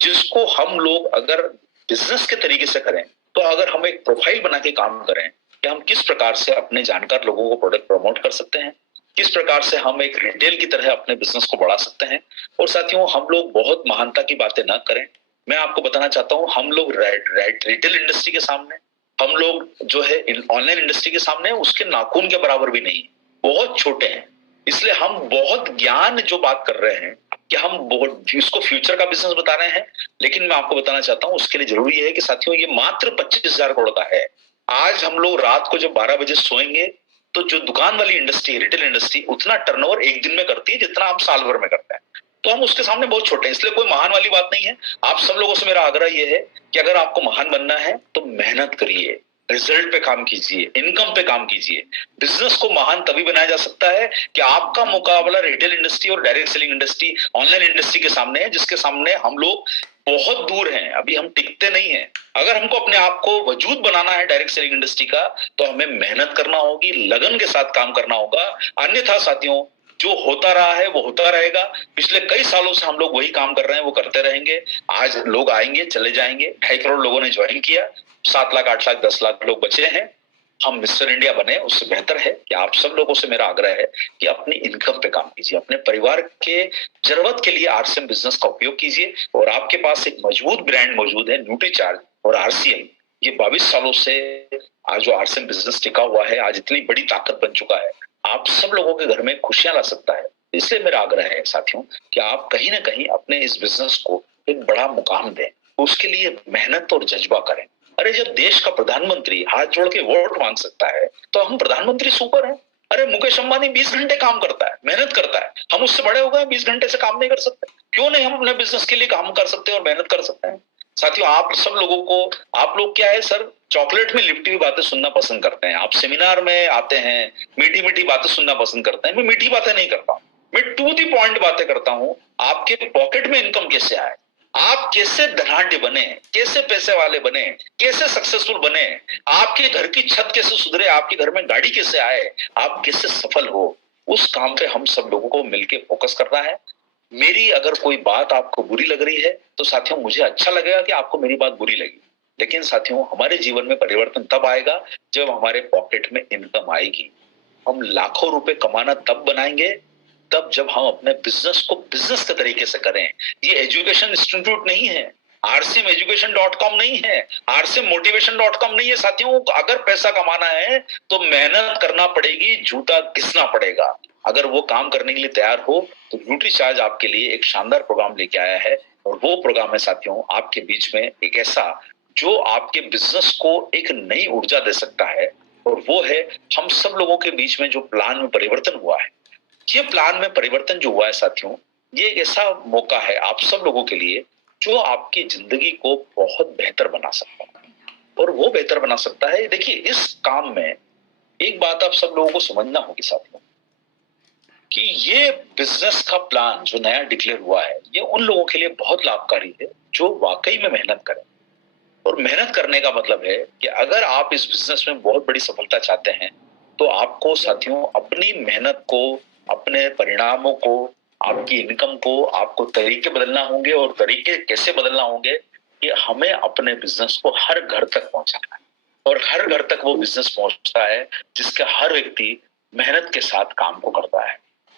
जिसको हम लोग अगर बिजनेस के तरीके से करें, तो अगर हम एक प्रोफाइल बना के काम करें कि हम किस प्रकार से अपने जानकार लोगों को प्रोडक्ट प्रमोट कर सकते हैं, किस प्रकार से हम एक रिटेल की तरह अपने बिजनेस को बढ़ा सकते हैं। और साथियों, हम लोग बहुत महानता की बातें ना करें। मैं आपको बताना चाहता हूं, हम लोग रिटेल इंडस्ट्री के सामने, हम लोग जो है ऑनलाइन इंडस्ट्री के सामने उसके नाखून के बराबर भी नहीं, बहुत छोटे हैं। इसलिए हम बहुत ज्ञान जो बात कर रहे हैं कि हम बहुत इसको फ्यूचर का बिजनेस बता रहे हैं, लेकिन मैं आपको बताना चाहता हूं उसके लिए जरूरी है कि साथियों, ये मात्र 25,000 करोड़ का है। आज हम लोग रात को जब 12 बजे सोएंगे, तो जो दुकान वाली इंडस्ट्री, रिटेल इंडस्ट्री, उतना टर्नओवर एक दिन में करती है जितना हम साल भर में करते हैं। तो हम उसके सामने बहुत छोटे हैं, इसलिए कोई महान वाली बात नहीं है। आप सब लोगों से मेरा आग्रह यह है कि अगर आपको महान बनना है तो मेहनत करिए, रिजल्ट पे काम कीजिए, इनकम पे काम कीजिए। बिजनेस को महान तभी बनाया जा सकता है कि आपका मुकाबला रिटेल इंडस्ट्री और direct selling industry, online industry के सामने है, जिसके सामने हम लोग बहुत दूर हैं, अभी हम टिकते नहीं हैं। अगर हमको अपने आप को वजूद बनाना है डायरेक्ट सेलिंग इंडस्ट्री का, तो हमें मेहनत करना होगी, लगन के साथ काम करना होगा। अन्यथा साथियों, जो होता रहा है वो होता रहेगा। पिछले कई सालों से हम लोग वही काम कर रहे हैं, वो करते रहेंगे। आज लोग आएंगे चले जाएंगे, 2.5 करोड़ लोगों ने ज्वाइन किया, 7 लाख 8 लाख 10 लाख लोग बचे हैं। हम मिस्टर इंडिया बने, उससे बेहतर है कि आप सब लोगों से मेरा आग्रह है कि अपनी इनकम पे काम कीजिए, अपने परिवार के जरूरत के लिए आरसीएम बिजनेस का उपयोग कीजिए। और आपके पास एक मजबूत ब्रांड मौजूद है, न्यूट्रीचार्ज और आरसीएम। ये 22 सालों से आज जो आरसीएम बिजनेस टिका हुआ है, आज इतनी बड़ी ताकत बन चुका है, आप सब लोगों के घर में खुशियां ला सकता है। इसलिए मेरा आग्रह है साथियों कि आप कहीं ना कहीं अपने इस बिजनेस को एक बड़ा मुकाम दें, उसके लिए मेहनत और जज्बा करें। अरे जब देश का प्रधानमंत्री हाथ जोड़ के वोट मांग सकता है, तो हम प्रधानमंत्री सुपर हैं। अरे मुकेश अंबानी 20 घंटे काम करता है, मेहनत करता है, हम उससे बड़े हो गए, 20 घंटे से काम नहीं कर सकते? क्यों नहीं हम अपने बिजनेस के लिए काम कर सकते हैं और मेहनत कर सकते हैं? साथियों, आप सब लोगों को, आप लोग क्या है सर, चॉकलेट में लिपटी हुई बातें सुनना पसंद करते हैं। आप सेमिनार में आते हैं, मीठी मीठी बातें सुनना पसंद करते हैं। मैं मीठी बातें नहीं करता, मैं टू दी पॉइंट बातें करता हूं। आपके पॉकेट में इनकम कैसे आए, आप कैसे धनाढ्य बने, कैसे पैसे वाले बने, कैसे सक्सेसफुल बने, आपके घर की छत कैसे सुधरे, आपके घर में गाड़ी कैसे आए, आप कैसे सफल हो, उस काम पे हम सब लोगों को मिलकर फोकस करना है। मेरी अगर कोई बात आपको बुरी लग रही है, तो साथियों मुझे अच्छा लगेगा कि आपको मेरी बात बुरी लगी, लेकिन साथियों हमारे जीवन में परिवर्तन तब आएगा जब हमारे पॉकेट में इनकम आएगी। हम लाखों रुपए कमाना तब बनाएंगे तब जब हम अपने बिजनेस को बिजनेस के तरीके से करें। ये एजुकेशन इंस्टीट्यूट नहीं है, rcmeducation.com नहीं है, rcmotivation.com नहीं है। साथियों, अगर पैसा कमाना है तो मेहनत करना पड़ेगी, जूता घिसना पड़ेगा। अगर वो काम करने के लिए तैयार हो, तो न्यूट्रीचार्ज आपके लिए एक शानदार प्रोग्राम लेके आया है। और वो प्रोग्राम है साथियों आपके बीच में एक ऐसा जो आपके बिजनेस को एक नई ऊर्जा दे सकता है। और वो है, हम सब लोगों के बीच में जो प्लान में परिवर्तन हुआ है, ये प्लान में परिवर्तन जो हुआ है साथियों, ये एक ऐसा मौका है आप सब लोगों के लिए जो आपकी जिंदगी को बहुत बेहतर बना सकता है। और वो बेहतर बना सकता है, देखिए इस काम में एक बात आप सब लोगों को समझना होगी साथियों, कि ये बिजनेस का प्लान जो नया डिक्लेयर हुआ है, ये उन लोगों के लिए बहुत लाभकारी है जो वाकई में मेहनत करें। और मेहनत करने का मतलब है कि अगर आप इस बिजनेस में बहुत बड़ी सफलता चाहते हैं, तो आपको साथियों अपनी मेहनत को, अपने परिणामों को, आपकी इनकम को, आपको तरीके बदलना होंगे। और तरीके कैसे बदलना होंगे कि हमें अपने बिजनेस को हर घर तक पहुंचाना है। और हर घर तक वो बिजनेस पहुंचता है जिसका हर व्यक्ति मेहनत के साथ काम को करता है।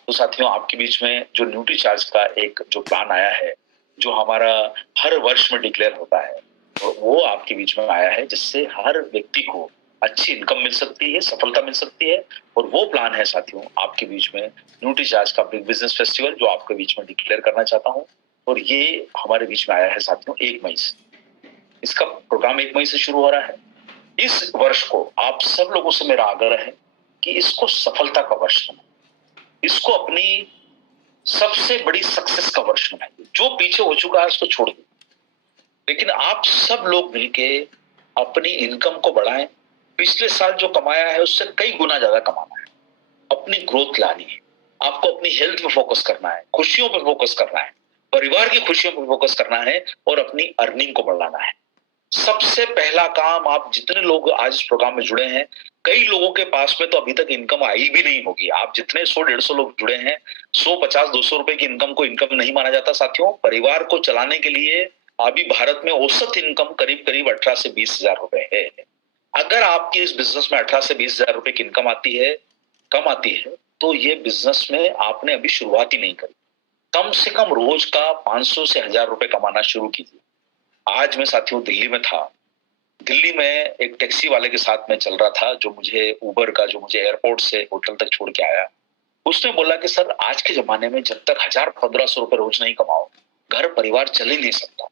तो साथियों, आपके बीच में जो न्यूट्रीचार्ज का एक जो प्लान आया है, जो हमारा हर वर्ष में डिक्लेयर होता है, वो आपके बीच में आया है, जिससे हर व्यक्ति को अच्छी इनकम मिल सकती है, सफलता मिल सकती है। और वो प्लान है साथियों आपके बीच में न्यूट्रीचार्ज का बिग बिजनेस फेस्टिवल, जो आपके बीच में डिक्लेयर करना चाहता हूं। और ये हमारे बीच में आया है साथियों 1 मई से। इसका प्रोग्राम 1 मई से शुरू हो रहा है। इस वर्ष को आप सब लोगों से मेरा आग्रह है कि इसको सफलता का वर्ष बनाएं, इसको अपनी सबसे बड़ी सक्सेस का वर्ष बनाइए। जो पीछे हो चुका है उसको छोड़ दो, लेकिन आप सब लोग मिलके अपनी इनकम को बढ़ाएं। पिछले साल जो कमाया है उससे कई गुना ज्यादा कमाना है। अपनी ग्रोथ लानी है, आपको अपनी हेल्थ पे फोकस करना है, खुशियों पे फोकस करना है, परिवार की खुशियों पे फोकस करना है और अपनी अर्निंग को बढ़ाना है। सबसे पहला काम, आप जितने लोग आज इस प्रोग्राम में जुड़े हैं, कई लोगों के पास में तो अभी तक इनकम आई भी नहीं होगी। आप जितने 100-150 लोग जुड़े हैं, 100, 50, 200 रुपए की इनकम को इनकम नहीं माना जाता साथियों। परिवार को चलाने के लिए अभी भारत में औसत इनकम करीब करीब 18 से 20 हजार रुपए है। अगर आपकी इस बिजनेस में 18 से 20 हजार रुपए की इनकम आती है, कम आती है, तो ये बिजनेस में आपने अभी शुरुआत ही नहीं करी। कम से कम रोज का 500 से 1000 रुपए कमाना शुरू कीजिए। आज मैं साथियों दिल्ली में था। दिल्ली में एक टैक्सी वाले के साथ में चल रहा था, जो मुझे उबर का, जो मुझे एयरपोर्ट से होटल तक छोड़ के आया। उसने बोला कि सर, आज के जमाने में जब तक 1000-1500 रुपए रोज नहीं कमाओ, घर परिवार चल ही नहीं सकता।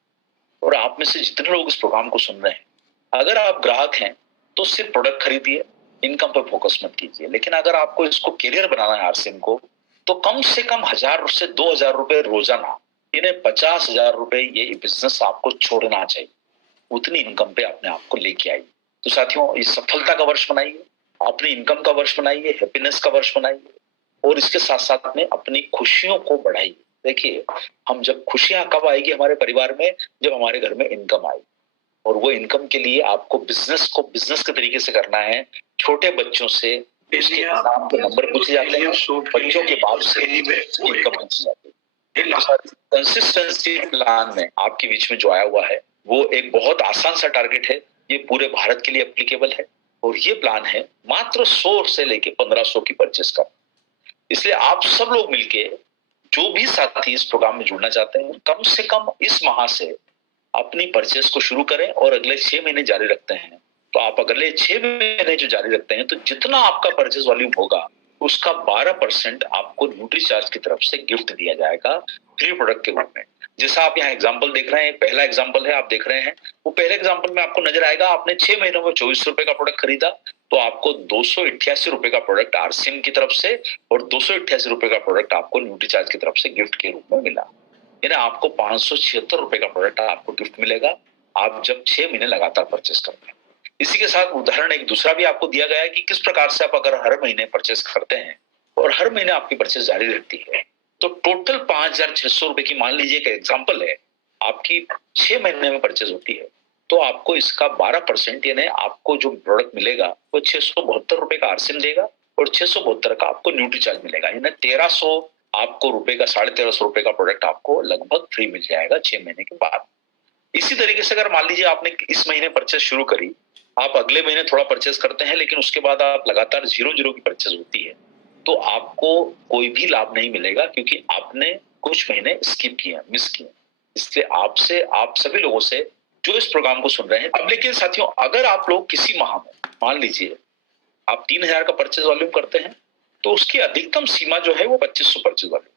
और आप में से जितने लोग इस प्रोग्राम को सुन रहे हैं, अगर आप ग्राहक हैं तो सिर्फ प्रोडक्ट खरीदिए, इनकम पर फोकस मत कीजिए। लेकिन अगर आपको इसको कैरियर बनाना है आरसीएम को, तो कम से कम 1000 से 2000 रुपए रोजाना, इन्हें 50,000 रुपए ये बिजनेस आपको छोड़ना चाहिए। उतनी इनकम पे अपने आप को लेके आइए। तो साथियों, इस सफलता का वर्ष बनाइए, अपनी इनकम का वर्ष बनाइए, हैप्पीनेस का वर्ष बनाइए और इसके साथ साथ में अपनी खुशियों को बढ़ाइए। देखिए, हम जब खुशियां कब आएगी हमारे परिवार में, जब हमारे घर में इनकम आएगी। और वो इनकम के लिए आपको बिजनेस को बिजनेस के तरीके से करना है। छोटे बच्चों से उसके एग्जाम के नंबर पूछे जाते हैं, बच्चों के बाप से इनकम पूछी जाती है। कंसिस्टेंसी प्लान में आपके बीच में जो आया हुआ है, वो एक बहुत आसान सा टारगेट है। ये पूरे भारत के लिए एप्लीकेबल है और ये प्लान है मात्र 100 से लेके 1500 की परचेस का। इसलिए आप सब लोग मिलके, जो भी साथी इस प्रोग्राम में जुड़ना चाहते हैं, कम से कम इस माह से अपनी परचेस को शुरू करें और अगले 6 महीने जारी रखते हैं। तो आप अगले 6 महीने जो जारी रखते हैं, तो जितना आपका परचेस वॉल्यूम होगा, उसका 12% आपको न्यूट्री चार्ज की तरफ से गिफ्ट दिया जाएगा फ्री प्रोडक्ट के रूप में। जैसा आप यहाँ एग्जाम्पल देख रहे हैं, पहला एग्जाम्पल है, आप देख रहे हैं, वो पहले एग्जाम्पल में आपको नजर आएगा, आपने 6 महीनों में 24 रुपए का प्रोडक्ट खरीदा, तो आपको 288 रुपए का प्रोडक्ट आरसीएम की तरफ से और 288 रुपए का प्रोडक्ट आपको न्यूट्री चार्ज की तरफ से गिफ्ट के रूप में मिला। यानी आपको 576 रुपए का प्रोडक्ट आपको गिफ्ट मिलेगा, आप जब 6 महीने लगातार परचेस करते हैं। इसी के साथ उदाहरण एक दूसरा भी आपको दिया गया है कि किस प्रकार से आप अगर हर महीने परचेस करते हैं और हर महीने आपकी परचेस जारी रहती है, तो टोटल 5600 रुपए की, मान लीजिए एक एग्जाम्पल है, आपकी 6 महीने में परचेस होती है, तो आपको इसका 12%, यानी आपको जो प्रोडक्ट मिलेगा वो 672 रुपए का आरसीएम देगा और 672 का आपको न्यूट्री चार्ज मिलेगा। यानी 1300 आपको रुपए का, 1350 रुपए का प्रोडक्ट आपको लगभग फ्री मिल जाएगा 6 महीने के बाद। इसी तरीके से अगर मान लीजिए आपने इस महीने परचेस शुरू करी, आप अगले महीने थोड़ा परचेस करते हैं, लेकिन उसके बाद आप लगातार 0-0 की परचेस होती है, तो आपको कोई भी लाभ नहीं मिलेगा, क्योंकि आपने कुछ महीने स्किप किए, मिस किए। इसलिए आपसे, आप सभी लोगों से जो इस प्रोग्राम को सुन रहे हैं अब, लेकिन साथियों, अगर आप लोग किसी माह में, मान लीजिए आप 3000 का परचेस वॉल्यूम करते हैं, तो उसकी अधिकतम सीमा जो है वो 2500 परचेस वॉल्यूम।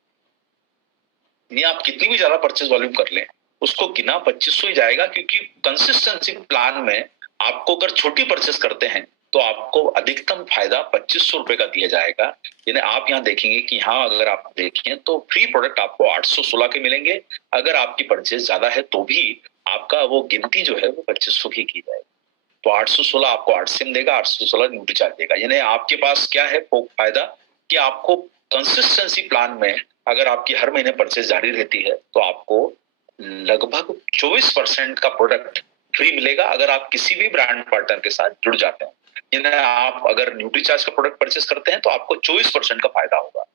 यानी आप कितनी भी ज्यादा परचेस वॉल्यूम कर लें, उसको गिना 2500 ही जाएगा, क्योंकि कंसिस्टेंसी प्लान में आपको अगर छोटी परचेस करते हैं तो आपको अधिकतम फायदा 2500 रुपए का दिया जाएगा। यानी आप यहाँ देखेंगे कि हाँ, अगर आप देखें तो फ्री प्रोडक्ट आपको 816 के मिलेंगे। अगर आपकी परचेस ज्यादा है तो भी आपका वो गिनती जो है वो 2500 की जाएगी। तो 816 आपको आरसीएम देगा, 816 न्यूट्री चार्ज देगा। यानी आपके पास क्या है फायदा, कि आपको कंसिस्टेंसी प्लान में अगर आपकी हर महीने परचेस जारी रहती है, तो आपको लगभग 24% का प्रोडक्ट फ्री मिलेगा अगर आप किसी भी ब्रांड पार्टनर के साथ जुड़ जाते हैं। यानी आप अगर न्यूट्री चार्ज का प्रोडक्ट परचेस करते हैं तो आपको 24% का फायदा होगा,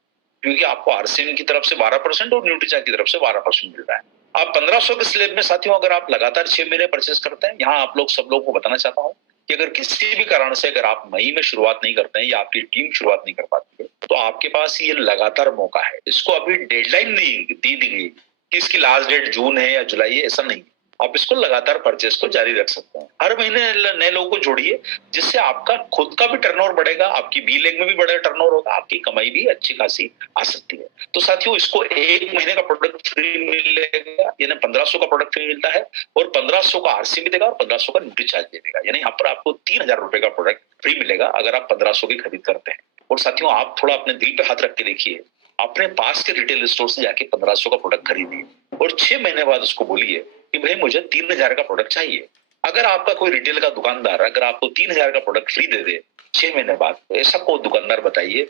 क्योंकि आपको आरसीएम की तरफ से 12% और न्यूट्री चार्ज की तरफ से 12% मिल रहा है। आप 1500 के स्लेब में साथियों, अगर आप लगातार 6 महीने परचेस करते हैं, यहाँ आप लोग सब लोग को बताना चाहता हूँ कि अगर किसी भी कारण से अगर आप मई में शुरुआत नहीं करते हैं या आपकी टीम शुरुआत नहीं कर पाती है, तो आपके पास ये लगातार मौका है। इसको अभी डेडलाइन नहीं दी गई कि इसकी लास्ट डेट जून है या जुलाई है, ऐसा नहीं। आप इसको लगातार परचेस को जारी रख सकते हैं। हर महीने नए लोगों को जोड़िए, जिससे आपका खुद का भी टर्नओवर बढ़ेगा, आपकी बी लेग में भी बड़ा टर्नओवर होगा, आपकी कमाई भी अच्छी खासी आ सकती है। तो साथियों, इसको 1 महीने का प्रोडक्ट फ्री मिलेगा, यानी 1500 का प्रोडक्ट फ्री मिलता है और 1500 का आरसीएम भी देगा और 1500 का न्यूट्री चार्ज देगा। यानी यहाँ पर आपको 3000 रुपए का प्रोडक्ट फ्री मिलेगा अगर आप 1500 की खरीद करते हैं। और साथियों, आप थोड़ा अपने दिल पे हाथ रख के देखिए, अपने पास के रिटेल स्टोर से जाके 1500 का प्रोडक्ट खरीदिए और 6 महीने बाद उसको बोलिए कि भाई मुझे 3000 का प्रोडक्ट चाहिए। अगर आपका कोई रिटेल का दुकानदार अगर आपको 3000 का प्रोडक्ट फ्री दे दे 6 महीने बाद, तो ऐसा कोई दुकानदार बताइए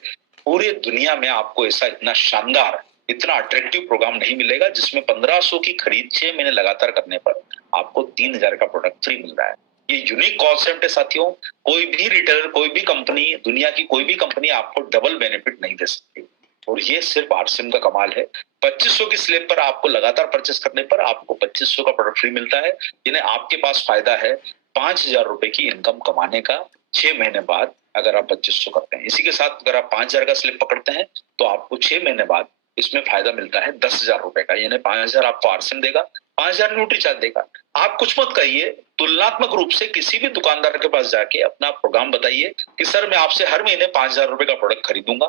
पूरे दुनिया में आपको ऐसा इतना शानदार, इतना अट्रैक्टिव प्रोग्राम नहीं मिलेगा जिसमें 1500 की खरीद 6 महीने लगातार करने पर आपको 3000 का प्रोडक्ट फ्री मिल रहा है। ये यूनिक कॉन्सेप्ट है साथियों। कोई भी रिटेलर, कोई भी कंपनी, दुनिया की कोई भी कंपनी आपको डबल बेनिफिट नहीं दे सकती, और ये सिर्फ आरसीएम का कमाल है। 2500 की स्लैब पर आपको लगातार परचेस करने पर आपको 2500 का प्रोडक्ट फ्री मिलता है। यानी आपके पास फायदा है 5000 रुपए की इनकम कमाने का 6 महीने बाद, अगर आप 2500 करते हैं। इसी के साथ अगर आप 5000 का स्लिप पकड़ते हैं तो आपको 6 महीने बाद इसमें फायदा मिलता है 10,000 रुपए का। यानी 5000 आपको आरसीएम देगा, 5000 न्यूट्री चार्ज देगा। आप कुछ मत कहिए, तुलनात्मक रूप से किसी भी दुकानदार के पास जाके अपना प्रोग्राम बताइए कि सर मैं आपसे हर महीने 5000 रुपए का प्रोडक्ट खरीदूंगा,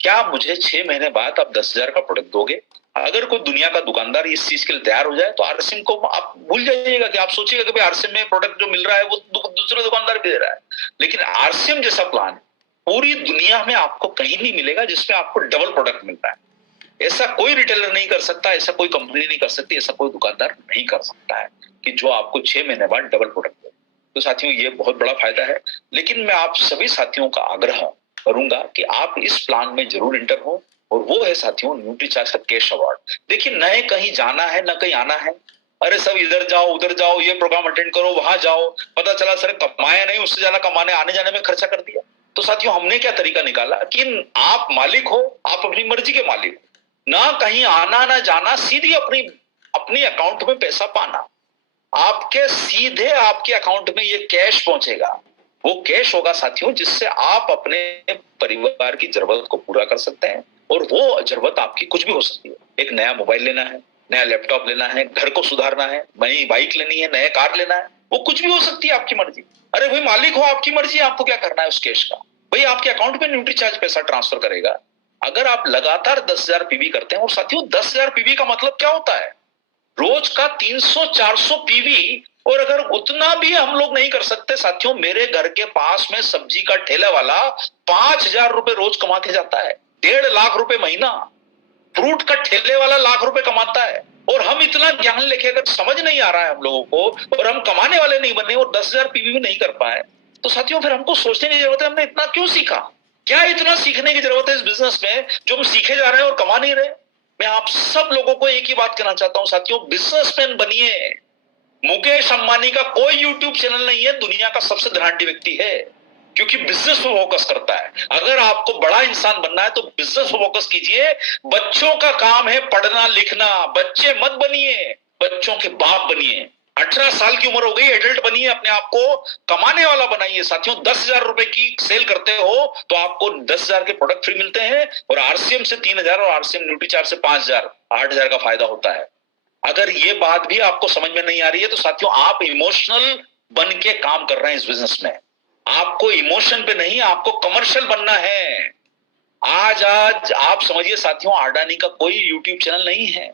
क्या मुझे 6 महीने बाद आप 10,000 का प्रोडक्ट दोगे? अगर कोई दुनिया का दुकानदार इस चीज के लिए तैयार हो जाए तो आरसीएम को आप भूल जाइएगा कि आप सोचिएगा कि भाई आरसीएम में प्रोडक्ट जो मिल रहा है वो दूसरे दुकानदार भी दे रहा है। लेकिन आरसीएम जैसा प्लान पूरी दुनिया में आपको कहीं नहीं मिलेगा जिसमें आपको डबल प्रोडक्ट मिलता है। ऐसा कोई रिटेलर नहीं कर सकता, ऐसा कोई कंपनी नहीं कर सकती, ऐसा कोई दुकानदार नहीं कर सकता है कि जो आपको 6 महीने बाद डबल प्रोडक्ट दे। तो साथियों ये बहुत बड़ा फायदा है। लेकिन मैं आप सभी साथियों का आग्रह करूंगा कि आप इस प्लान में जरूर इंटर हो, और वो है साथियों न्यूट्रीचार्ज का कैश अवार्ड। देखिए न कहीं जाना है न कहीं आना है, अरे सब इधर जाओ उधर जाओ, ये प्रोग्राम अटेंड करो वहां जाओ, पता चला सर कमाया नहीं, उससे ज्यादा कमाने आने जाने में खर्चा कर दिया। तो साथियों हमने क्या तरीका निकाला कि आप मालिक हो, आप अपनी मर्जी के मालिक हो, ना कहीं आना ना जाना, सीधी अपनी अपनी अकाउंट में पैसा पाना, आपके सीधे आपके अकाउंट में ये कैश पहुंचेगा। वो कैश होगा साथियों जिससे आप अपने परिवार की जरूरत को पूरा कर सकते हैं, और वो जरूरत आपकी कुछ भी हो सकती है। एक नया मोबाइल लेना है, नया लैपटॉप लेना है, घर को सुधारना है, नई बाइक लेनी है, नया कार लेना है, वो कुछ भी हो सकती है, आपकी मर्जी। अरे भाई मालिक हो, आपकी मर्जी, आपको क्या करना है उस कैश का। भाई आपके अकाउंट में न्यूट्रीचार्ज पैसा ट्रांसफर करेगा। अगर आप लगातार 10,000 पीवी करते हैं, और साथियों 10,000 पीवी का मतलब क्या होता है, रोज का 300-400 पीवी। और अगर उतना भी हम लोग नहीं कर सकते साथियों, मेरे घर के पास में सब्जी का ठेला वाला 5,000 रुपए रोज कमा के जाता है, 1.5 लाख रुपए महीना। फ्रूट का ठेले वाला लाख रुपए कमाता है, और हम इतना ज्ञान लेके अगर समझ नहीं आ रहा है हम लोगों को, और हम कमाने वाले नहीं बने और 10,000 पीवी भी नहीं कर पाए, तो साथियों फिर हमको सोचने की जरूरत है हमने इतना क्यों सीखा, क्या इतना सीखने की जरूरत है इस बिजनेस में जो हम सीखे जा रहे हैं और कमा नहीं रहे। मैं आप सब लोगों को एक ही बात कहना चाहता हूं साथियों, बिजनेसमैन बनिए। मुकेश अंबानी का कोई यूट्यूब चैनल नहीं है, दुनिया का सबसे धनाढ्य व्यक्ति है, क्योंकि बिजनेस पे फोकस करता है। अगर आपको बड़ा इंसान बनना है तो बिजनेस पे फोकस कीजिए। बच्चों का काम है पढ़ना लिखना, बच्चे मत बनिए, बच्चों के बाप बनिए। 18 साल की उम्र हो गई, एडल्ट बनिए, अपने आप को कमाने वाला बनाइए। साथियों 10,000 रुपए की सेल करते हो तो आपको 10,000 के प्रोडक्ट फ्री मिलते हैं, और आरसीएम से 3,000 और आरसीएम न्यूट्रीचार्ज से 5,000, 8,000 का फायदा होता है। अगर ये बात भी आपको समझ में नहीं आ रही है तो साथियों आप इमोशनल बन के काम कर रहे हैं इस बिजनेस में। आपको इमोशन पे नहीं, आपको कमर्शियल बनना है। आज आप समझिए साथियों, अडानी का कोई यूट्यूब चैनल नहीं है,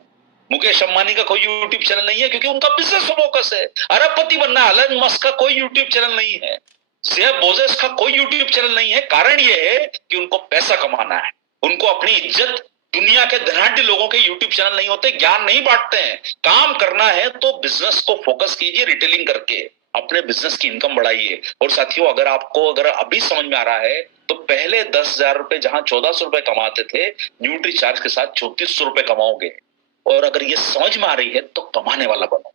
मुकेश अंबानी का कोई यूट्यूब चैनल नहीं है, क्योंकि उनका बिजनेस पे फोकस है। अरबपति बनना है, एलन मस्क का कोई यूट्यूब चैनल नहीं है, जेफ बेजोस का कोई यूट्यूब चैनल नहीं है। कारण यह है कि उनको पैसा कमाना है, उनको अपनी इज्जत, दुनिया के धनाढ्य लोगों के यूट्यूब चैनल नहीं होते, ज्ञान नहीं बांटते हैं। काम करना है तो बिजनेस को फोकस कीजिए, रिटेलिंग करके अपने बिजनेस की इनकम बढ़ाइए। और साथियों अगर अभी समझ में आ रहा है तो पहले 10,000 रुपए जहां 1,400 रुपए कमाते थे, न्यूट्री चार्ज के साथ 3,400 रुपए कमाओगे। और अगर ये समझ में आ रही है तो कमाने वाला बनो,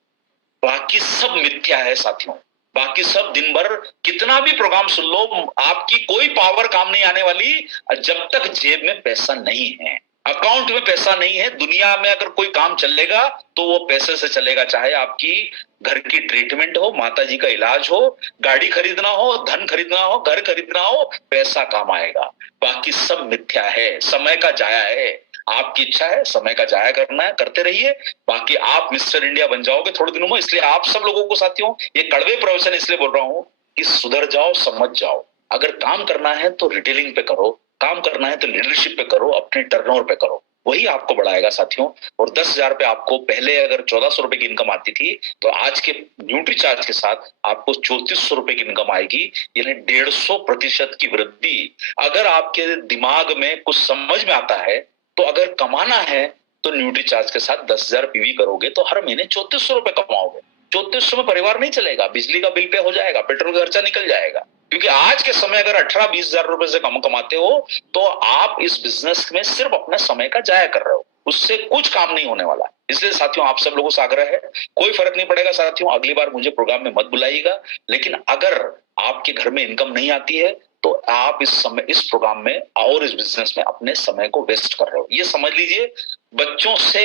बाकी सब मिथ्या है साथियों। बाकी सब दिन भर कितना भी प्रोग्राम सुन लो, आपकी कोई पावर काम नहीं आने वाली जब तक जेब में पैसा नहीं है, अकाउंट में पैसा नहीं है। दुनिया में अगर कोई काम चलेगा तो वो पैसे से चलेगा, चाहे आपकी घर की ट्रीटमेंट हो, माता जी का इलाज हो, गाड़ी खरीदना हो, धन खरीदना हो, घर खरीदना हो, पैसा काम आएगा। बाकी सब मिथ्या है, समय का जाया है। आपकी इच्छा है समय का जाया करना है, करते रहिए। बाकी आप मिस्टर इंडिया बन जाओगे थोड़े दिनों में। इसलिए आप सब लोगों को साथियों ये कड़वे प्रवचन इसलिए बोल रहा हूं कि सुधर जाओ, समझ जाओ। अगर काम करना है तो रिटेलिंग पे करो, काम करना है तो लीडरशिप पे करो, अपने टर्नओवर पे करो, वही आपको बढ़ाएगा साथियों। और 10,000 पे आपको पहले अगर 1,400 रुपए की इनकम आती थी तो आज के न्यूट्री चार्ज के साथ आपको 3,400 रुपए की इनकम आएगी, यानी 150% की वृद्धि। अगर आपके दिमाग में कुछ समझ में आता है तो अगर कमाना है तो न्यूट्री चार्ज के साथ 10,000 पीवी करोगे तो हर महीने 3,400 रुपए कमाओगे। 3,400 में परिवार नहीं चलेगा, बिजली का बिल पे हो जाएगा, पेट्रोल का खर्चा निकल जाएगा। क्योंकि आज के समय अगर 18-20 हजार रुपए से कम कमाते हो तो आप इस बिजनेस में सिर्फ अपने समय का जाया कर रहे हो, उससे कुछ काम नहीं होने वाला। इसलिए साथियों आप सब लोगों से आग्रह है, कोई फर्क नहीं पड़ेगा साथियों, अगली बार मुझे प्रोग्राम में मत बुलाइएगा, लेकिन अगर आपके घर में इनकम नहीं आती है तो आप इस समय इस प्रोग्राम में और इस बिजनेस में अपने समय को वेस्ट कर रहे हो। ये समझ लीजिए, बच्चों से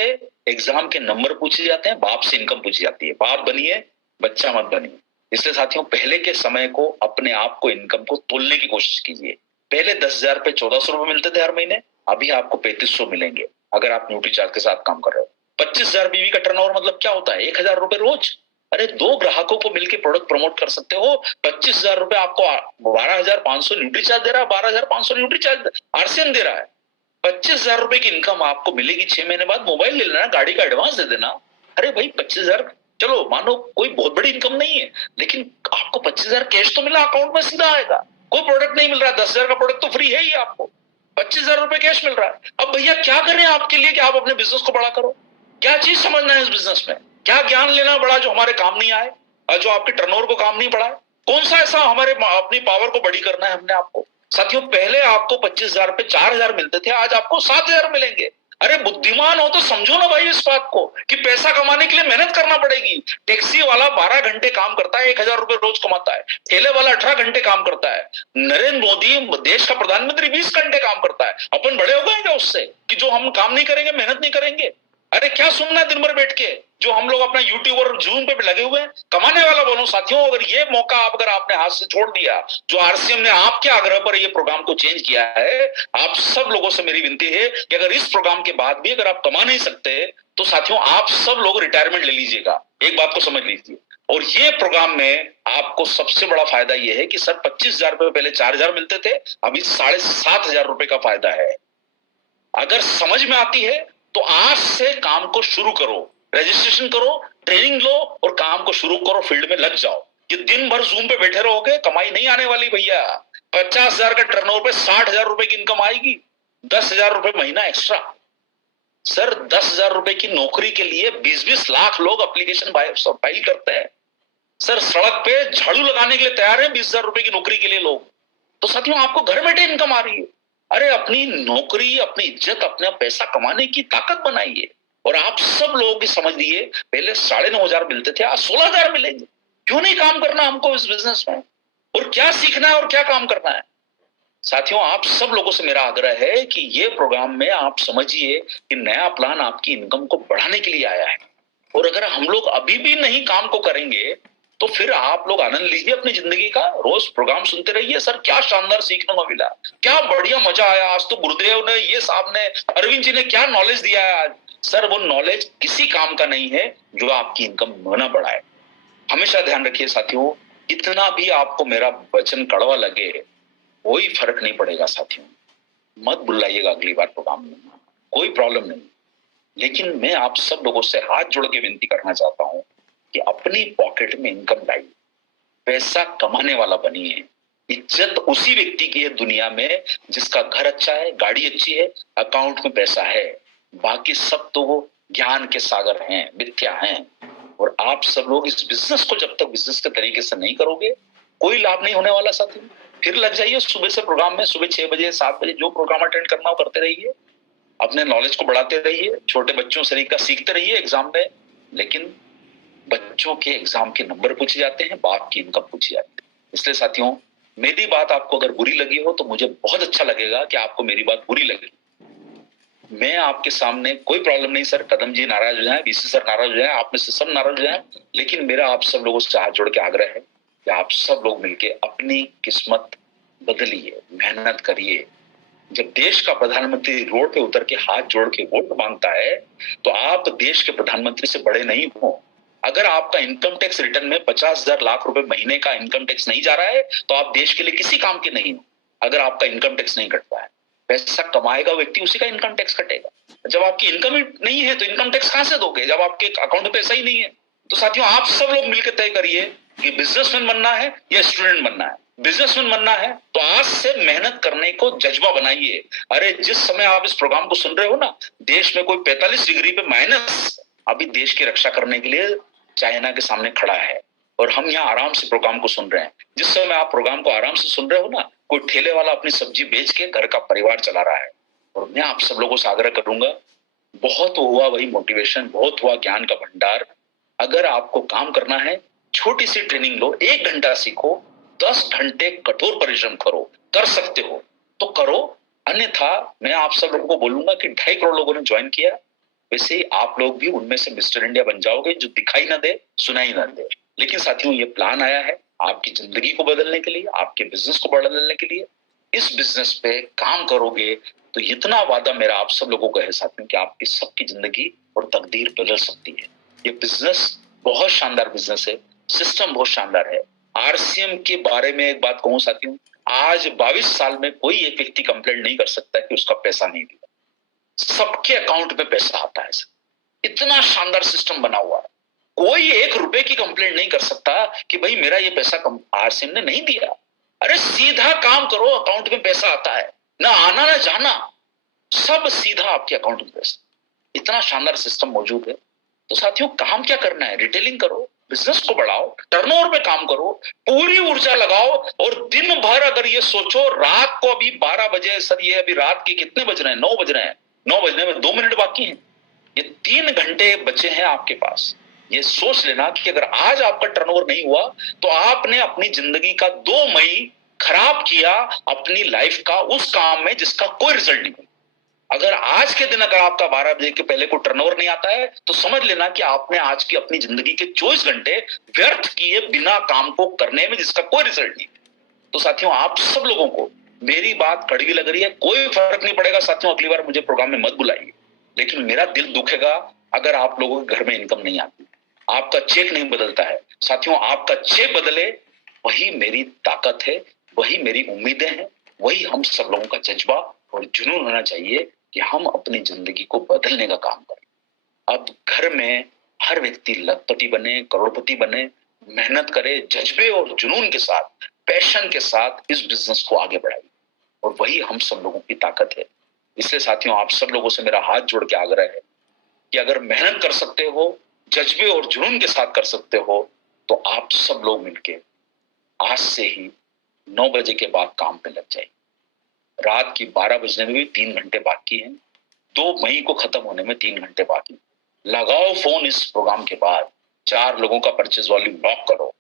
एग्जाम के नंबर पूछे जाते हैं, बाप से इनकम पूछी जाती है। बाप बनिए, बच्चा मत बनिए। इसलिए साथियों पहले के समय को, अपने आप को, इनकम को तोलने की कोशिश कीजिए। पहले 10,000 पे 1,400 रुपए मिलते थे हर महीने, अभी आपको 3,500 मिलेंगे अगर आप न्यूट्रीचार्ज के साथ काम कर रहे हो। 25,000 बीवी का टर्नओवर मतलब क्या होता है? 1,000 रुपए रोज। अरे 2 ग्राहकों को मिलकर प्रोडक्ट प्रमोट कर सकते हो। 25,000 रुपए आपको 12,500 न्यूट्रीचार्ज दे रहा है, 12,500 न्यूट्रीचार्ज आरसीएम दे रहा है। 25,000 रुपए की इनकम आपको मिलेगी, 6 महीने बाद मोबाइल ले लेना, गाड़ी का एडवांस दे देना। अरे भाई 25,000, चलो मानो कोई बहुत बड़ी इनकम नहीं है, लेकिन आपको 25,000 कैश तो मिला, अकाउंट में सीधा आएगा। कोई प्रोडक्ट नहीं मिल रहा है, 10,000 का प्रोडक्ट तो फ्री है ही आपको, 25,000 रुपए कैश मिल रहा है। अब भैया क्या करें आपके लिए कि आप अपने बिजनेस को बड़ा करो? क्या चीज समझना है इस बिजनेस में? क्या ज्ञान लेना बड़ा जो हमारे काम नहीं आए और जो आपके टर्नओवर को काम नहीं बढ़ाए? कौन सा ऐसा हमारे अपनी पावर को बड़ी करना है हमने आपको? साथियों पहले आपको 25,000 पे 4,000 मिलते थे, आज आपको 7,000 मिलेंगे। अरे बुद्धिमान हो तो समझो ना भाई इस बात को कि पैसा कमाने के लिए मेहनत करना पड़ेगी। टैक्सी वाला 12 घंटे काम करता है, 1,000 रुपए रोज कमाता है। ठेले वाला 18 घंटे काम करता है। नरेंद्र मोदी देश का प्रधानमंत्री 20 घंटे काम करता है। अपन बड़े हो गए क्या उससे कि जो हम काम नहीं करेंगे, मेहनत नहीं करेंगे? अरे क्या सुनना है दिन भर बैठ के, जो हम लोग अपना यूट्यूब और जूम पे भी लगे हुए हैं? कमाने वाला बनो साथियों। अगर ये मौका आप अगर आपने हाथ से छोड़ दिया, जो आरसीएम ने आपके आग्रह पर ये प्रोग्राम को चेंज किया है, आप सब लोगों से मेरी विनती है कि अगर इस प्रोग्राम के बाद भी अगर आप कमा नहीं सकते तो साथियों आप सब लोग रिटायरमेंट ले लीजिएगा। एक बात को समझ लीजिए। और ये प्रोग्राम में आपको सबसे बड़ा फायदा ये है कि सर 25,000 रुपए पहले 4,000 मिलते थे, अभी 7,500 रुपए का फायदा है। अगर समझ में आती है तो आज से काम को शुरू करो, रजिस्ट्रेशन करो, ट्रेनिंग लो और काम को शुरू करो, फील्ड में लग जाओ। कि दिन भर जूम पे बैठे रहोगे, कमाई नहीं आने वाली भैया। 50,000 का टर्नओवर पे 60,000 रुपए की इनकम आएगी, 10,000 रुपए महीना एक्स्ट्रा। सर 10,000 रुपए की नौकरी के लिए 20-20 लाख लोग एप्लीकेशन फाइल करते हैं। सर सड़क पे झाड़ू लगाने के लिए तैयार है 20,000 रुपए की नौकरी के लिए लोग। तो साथियों आपको घर बैठे इनकम आ रही है। अरे अपनी नौकरी, अपनी इज्जत, अपना पैसा कमाने की ताकत बनाइए। और आप सब लोग समझ लिए, पहले 9,500 मिलते थे, आज 16,000 मिलेंगे। क्यों नहीं काम करना हमको इस बिजनेस में? और क्या सीखना है और क्या काम करना है? साथियों आप सब लोगों से मेरा आग्रह है कि ये प्रोग्राम में आप समझिए कि नया प्लान आपकी इनकम को बढ़ाने के लिए आया है। और अगर हम लोग अभी भी नहीं काम को करेंगे तो फिर आप लोग आनंद लीजिए अपनी जिंदगी का, रोज प्रोग्राम सुनते रहिए। सर क्या शानदार सीखने को मिला, क्या बढ़िया मजा आया। आज तो गुरुदेव ने, ये साहब ने, अरविंद जी ने क्या नॉलेज दिया है आज। सर वो नॉलेज किसी काम का नहीं है जो आपकी इनकम न बढ़ाए। हमेशा ध्यान रखिए साथियों, इतना भी आपको मेरा वचन कड़वा लगे कोई फर्क नहीं पड़ेगा साथियों, मत बुलाइएगा अगली बार प्रोग्राम में, कोई प्रॉब्लम नहीं। लेकिन मैं आप सब लोगों से हाथ जोड़ के विनती करना चाहता हूं कि अपनी पॉकेट में इनकम लाइए, पैसा कमाने वाला बनिए। इज्जत उसी व्यक्ति की है दुनिया में जिसका घर अच्छा है, गाड़ी अच्छी है, अकाउंट में पैसा है। बाकी सब तो वो ज्ञान के सागर हैं, मिथ्या हैं। और आप सब लोग इस बिजनेस को जब तक बिजनेस के तरीके से नहीं करोगे, कोई लाभ नहीं होने वाला साथी। फिर लग जाइए सुबह से प्रोग्राम में, सुबह 6 बजे 7 बजे जो प्रोग्राम अटेंड करना हो करते रहिए, अपने नॉलेज को बढ़ाते रहिए, छोटे बच्चों से तरीका सीखते रहिए एग्जाम में। लेकिन बच्चों के एग्जाम के नंबर पूछे जाते हैं, बाप की इनकम पूछी जाती है। इसलिए साथियों मेरी बात आपको अगर बुरी लगी हो तो मुझे बहुत अच्छा लगेगा कि आपको मेरी बात बुरी लगी। मैं आपके सामने, कोई प्रॉब्लम नहीं सर, कदम जी नाराज हो जाए, बीसी सर नाराज हो जाए, आप में से सब नाराज हो जाए, लेकिन मेरा आप सब लोगों से हाथ जोड़ के आग्रह है कि आप सब लोग मिलके अपनी किस्मत बदलिए, मेहनत करिए। जब देश का प्रधानमंत्री रोड पे उतर के हाथ जोड़ के वोट मांगता है तो आप देश के प्रधानमंत्री से बड़े नहीं हो। अगर आपका इनकम टैक्स रिटर्न में 50,000 लाख रुपए महीने का इनकम टैक्स नहीं जा रहा है तो आप देश के लिए किसी काम के नहीं हो। अगर आपका इनकम टैक्स नहीं कटता है, पैसा कमाएगा व्यक्ति, उसी का इनकम टैक्स कटेगा। जब आपकी इनकम ही नहीं है तो इनकम टैक्स कहां से दोगे, जब आपके अकाउंट में पैसा ही नहीं है। तो साथियों आप सब लोग मिलकर तय करिए कि बिजनेसमैन बनना है या स्टूडेंट बनना है। बिजनेसमैन बनना है तो आज से मेहनत करने को जज्बा बनाइए। अरे जिस समय आप इस प्रोग्राम को सुन रहे हो ना, देश में कोई 45 डिग्री पे माइनस अभी देश की रक्षा करने के लिए चाइना के सामने खड़ा है। और हम यहाँ आराम से प्रोग्राम को सुन रहे हैं। जिस समय आप प्रोग्राम को आराम से सुन रहे हो ना, कोई ठेले वाला अपनी सब्जी बेच के घर का परिवार चला रहा है। और मैं आप सब लोगों से आग्रह करूंगा, बहुत हुआ वही मोटिवेशन, बहुत हुआ ज्ञान का भंडार। अगर आपको काम करना है, छोटी सी ट्रेनिंग लो, 1 घंटा सीखो, 10 घंटे कठोर परिश्रम करो, कर सकते हो तो करो। अन्यथा मैं आप सब लोगों को बोलूंगा कि 2.5 करोड़ लोगों ने ज्वाइन किया, वैसे ही आप लोग भी उनमें से मिस्टर इंडिया बन जाओगे, जो दिखाई ना दे, सुनाई ना दे। लेकिन साथियों, ये प्लान आया है आपकी जिंदगी को बदलने के लिए, आपके बिजनेस को बदलने के लिए। इस बिजनेस पे काम करोगे तो इतना वादा मेरा आप सब लोगों को है साथियों कि आपकी सबकी जिंदगी और तकदीर बदल सकती है। ये बिजनेस बहुत शानदार बिजनेस है, सिस्टम बहुत शानदार है। आरसीएम के बारे में एक बात कहूं साथियों, आज 22 साल में कोई एक व्यक्ति कंप्लेंट नहीं कर सकता कि उसका पैसा नहीं दिया। सबके अकाउंट में पैसा आता है। इतना शानदार सिस्टम बना हुआ है, कोई 1 रुपए की कंप्लेंट नहीं कर सकता कि भाई मेरा ये पैसा आरसीएम ने नहीं दिया। अरे सीधा काम करो, अकाउंट में पैसा आता है, ना आना ना जाना, सब सीधा आपके अकाउंट में पैसा। इतना शानदार सिस्टम मौजूद है। तो साथियों, काम क्या करना है? रिटेलिंग करो, बिजनेस को बढ़ाओ, टर्नओवर पे काम करो, पूरी ऊर्जा लगाओ। और दिन भर अगर ये सोचो, रात को अभी 12 बजे, सर ये अभी रात के कितने बज रहे हैं? 9 बज रहे हैं, 9 बजने में 2 मिनट बाकी हैं। ये 3 घंटे बचे हैं आपके पास। ये सोच लेना कि अगर आज आपका टर्नओवर नहीं हुआ तो आपने अपनी जिंदगी का 2 मई खराब किया अपनी लाइफ का उस काम में जिसका कोई रिजल्ट नहीं। अगर आज के दिन अगर आपका 12 बजे के पहले कोई टर्नओवर नहीं आता है तो समझ लेना कि आपने आज की अपनी जिंदगी के 24 घंटे व्यर्थ किए बिना काम को करने में जिसका कोई रिजल्ट नहीं। तो साथियों, आप सब लोगों को मेरी बात कड़वी लग रही है, कोई फर्क नहीं पड़ेगा साथियों, अगली बार मुझे प्रोग्राम में मत बुलाइए। लेकिन मेरा दिल दुखेगा अगर आप लोगों के घर में इनकम नहीं आती, आपका चेक नहीं बदलता है। साथियों, आपका चेक बदले, वही मेरी ताकत है, वही मेरी उम्मीदें हैं, वही हम सब लोगों का जज्बा और जुनून होना चाहिए कि हम अपनी जिंदगी को बदलने का काम करें। अब घर में हर व्यक्ति लखपति बने, करोड़पति बने, मेहनत करे, जज्बे और जुनून के साथ, पैशन के साथ इस बिजनेस को आगे बढ़ाइए। और वही हम सब लोगों की ताकत है। इसलिए साथियों, आप सब लोगों से मेरा हाथ जोड़ के आग्रह है कि अगर मेहनत कर सकते हो, जज्बे और जुनून के साथ कर सकते हो, तो आप सब लोग मिलके आज से ही 9 बजे के बाद काम पे लग जाइए। रात की 12 बजने में भी 3 घंटे बाकी हैं, 2 मई को खत्म होने में 3 घंटे बाकी। लगाओ फोन इस प्रोग्राम के बाद, 4 लोगों का परचेज वॉल्यूम लॉक करो।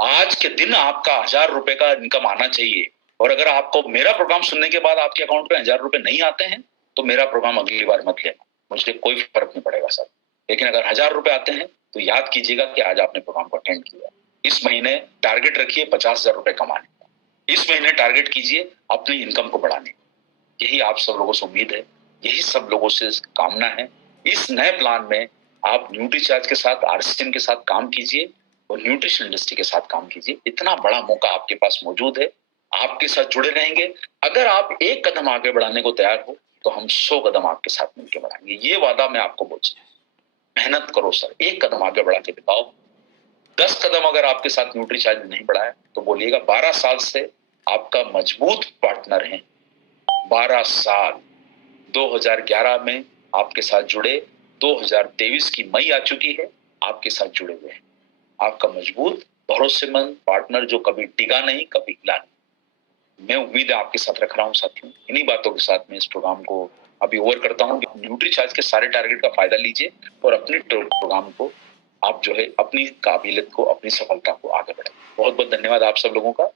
आज के दिन आपका 1000 रुपए का इनकम आना चाहिए। और अगर आपको मेरा प्रोग्राम सुनने के बाद आपके अकाउंट में 1000 रुपए नहीं आते हैं तो मेरा प्रोग्राम अगली बार मत लेना, मुझे कोई फर्क नहीं पड़ेगा सर। लेकिन अगर 1000 रुपए आते हैं तो याद कीजिएगा कि आज आपने प्रोग्राम को अटेंड किया। इस महीने टारगेट रखिए 50,000 रुपए कमाने का। इस महीने टारगेट कीजिए अपनी इनकम को बढ़ाने का। यही आप सब लोगों से उम्मीद है, यही सब लोगों से कामना है। इस नए प्लान में आप न्यूट्रीचार्ज के साथ, आरसीएम के साथ काम कीजिए और न्यूट्रिशन इंडस्ट्री के साथ काम कीजिए। इतना बड़ा मौका आपके पास मौजूद है, आपके साथ जुड़े रहेंगे। अगर आप एक कदम आगे बढ़ाने को तैयार हो तो हम 100 कदम आपके साथ मिलकर बढ़ाएंगे। ये वादा मैं आपको बोलता हूं। मेहनत करो सर, एक कदम आगे बढ़ा के दिखाओ। 10 कदम अगर आपके साथ न्यूट्रीचार्ज नहीं बढ़ाया तो बोलिएगा, 12 साल से आपका मजबूत पार्टनर है। 12 साल, 2011 में आपके साथ जुड़े, 2023 की मई आ चुकी है, आपके साथ जुड़े हुए हैं। आपका मजबूत भरोसेमंद पार्टनर जो कभी टिका नहीं, कभी हिला नहीं। मैं उम्मीद है आपके साथ रख रहा हूं साथियों। इन्हीं बातों के साथ मैं इस प्रोग्राम को अभी ओवर करता हूं। न्यूट्रीचार्ज के सारे टारगेट का फायदा लीजिए और अपने प्रोग्राम को आप जो है अपनी काबिलियत को, अपनी सफलता को आगे बढ़ाइए। बहुत बहुत धन्यवाद आप सब लोगों का।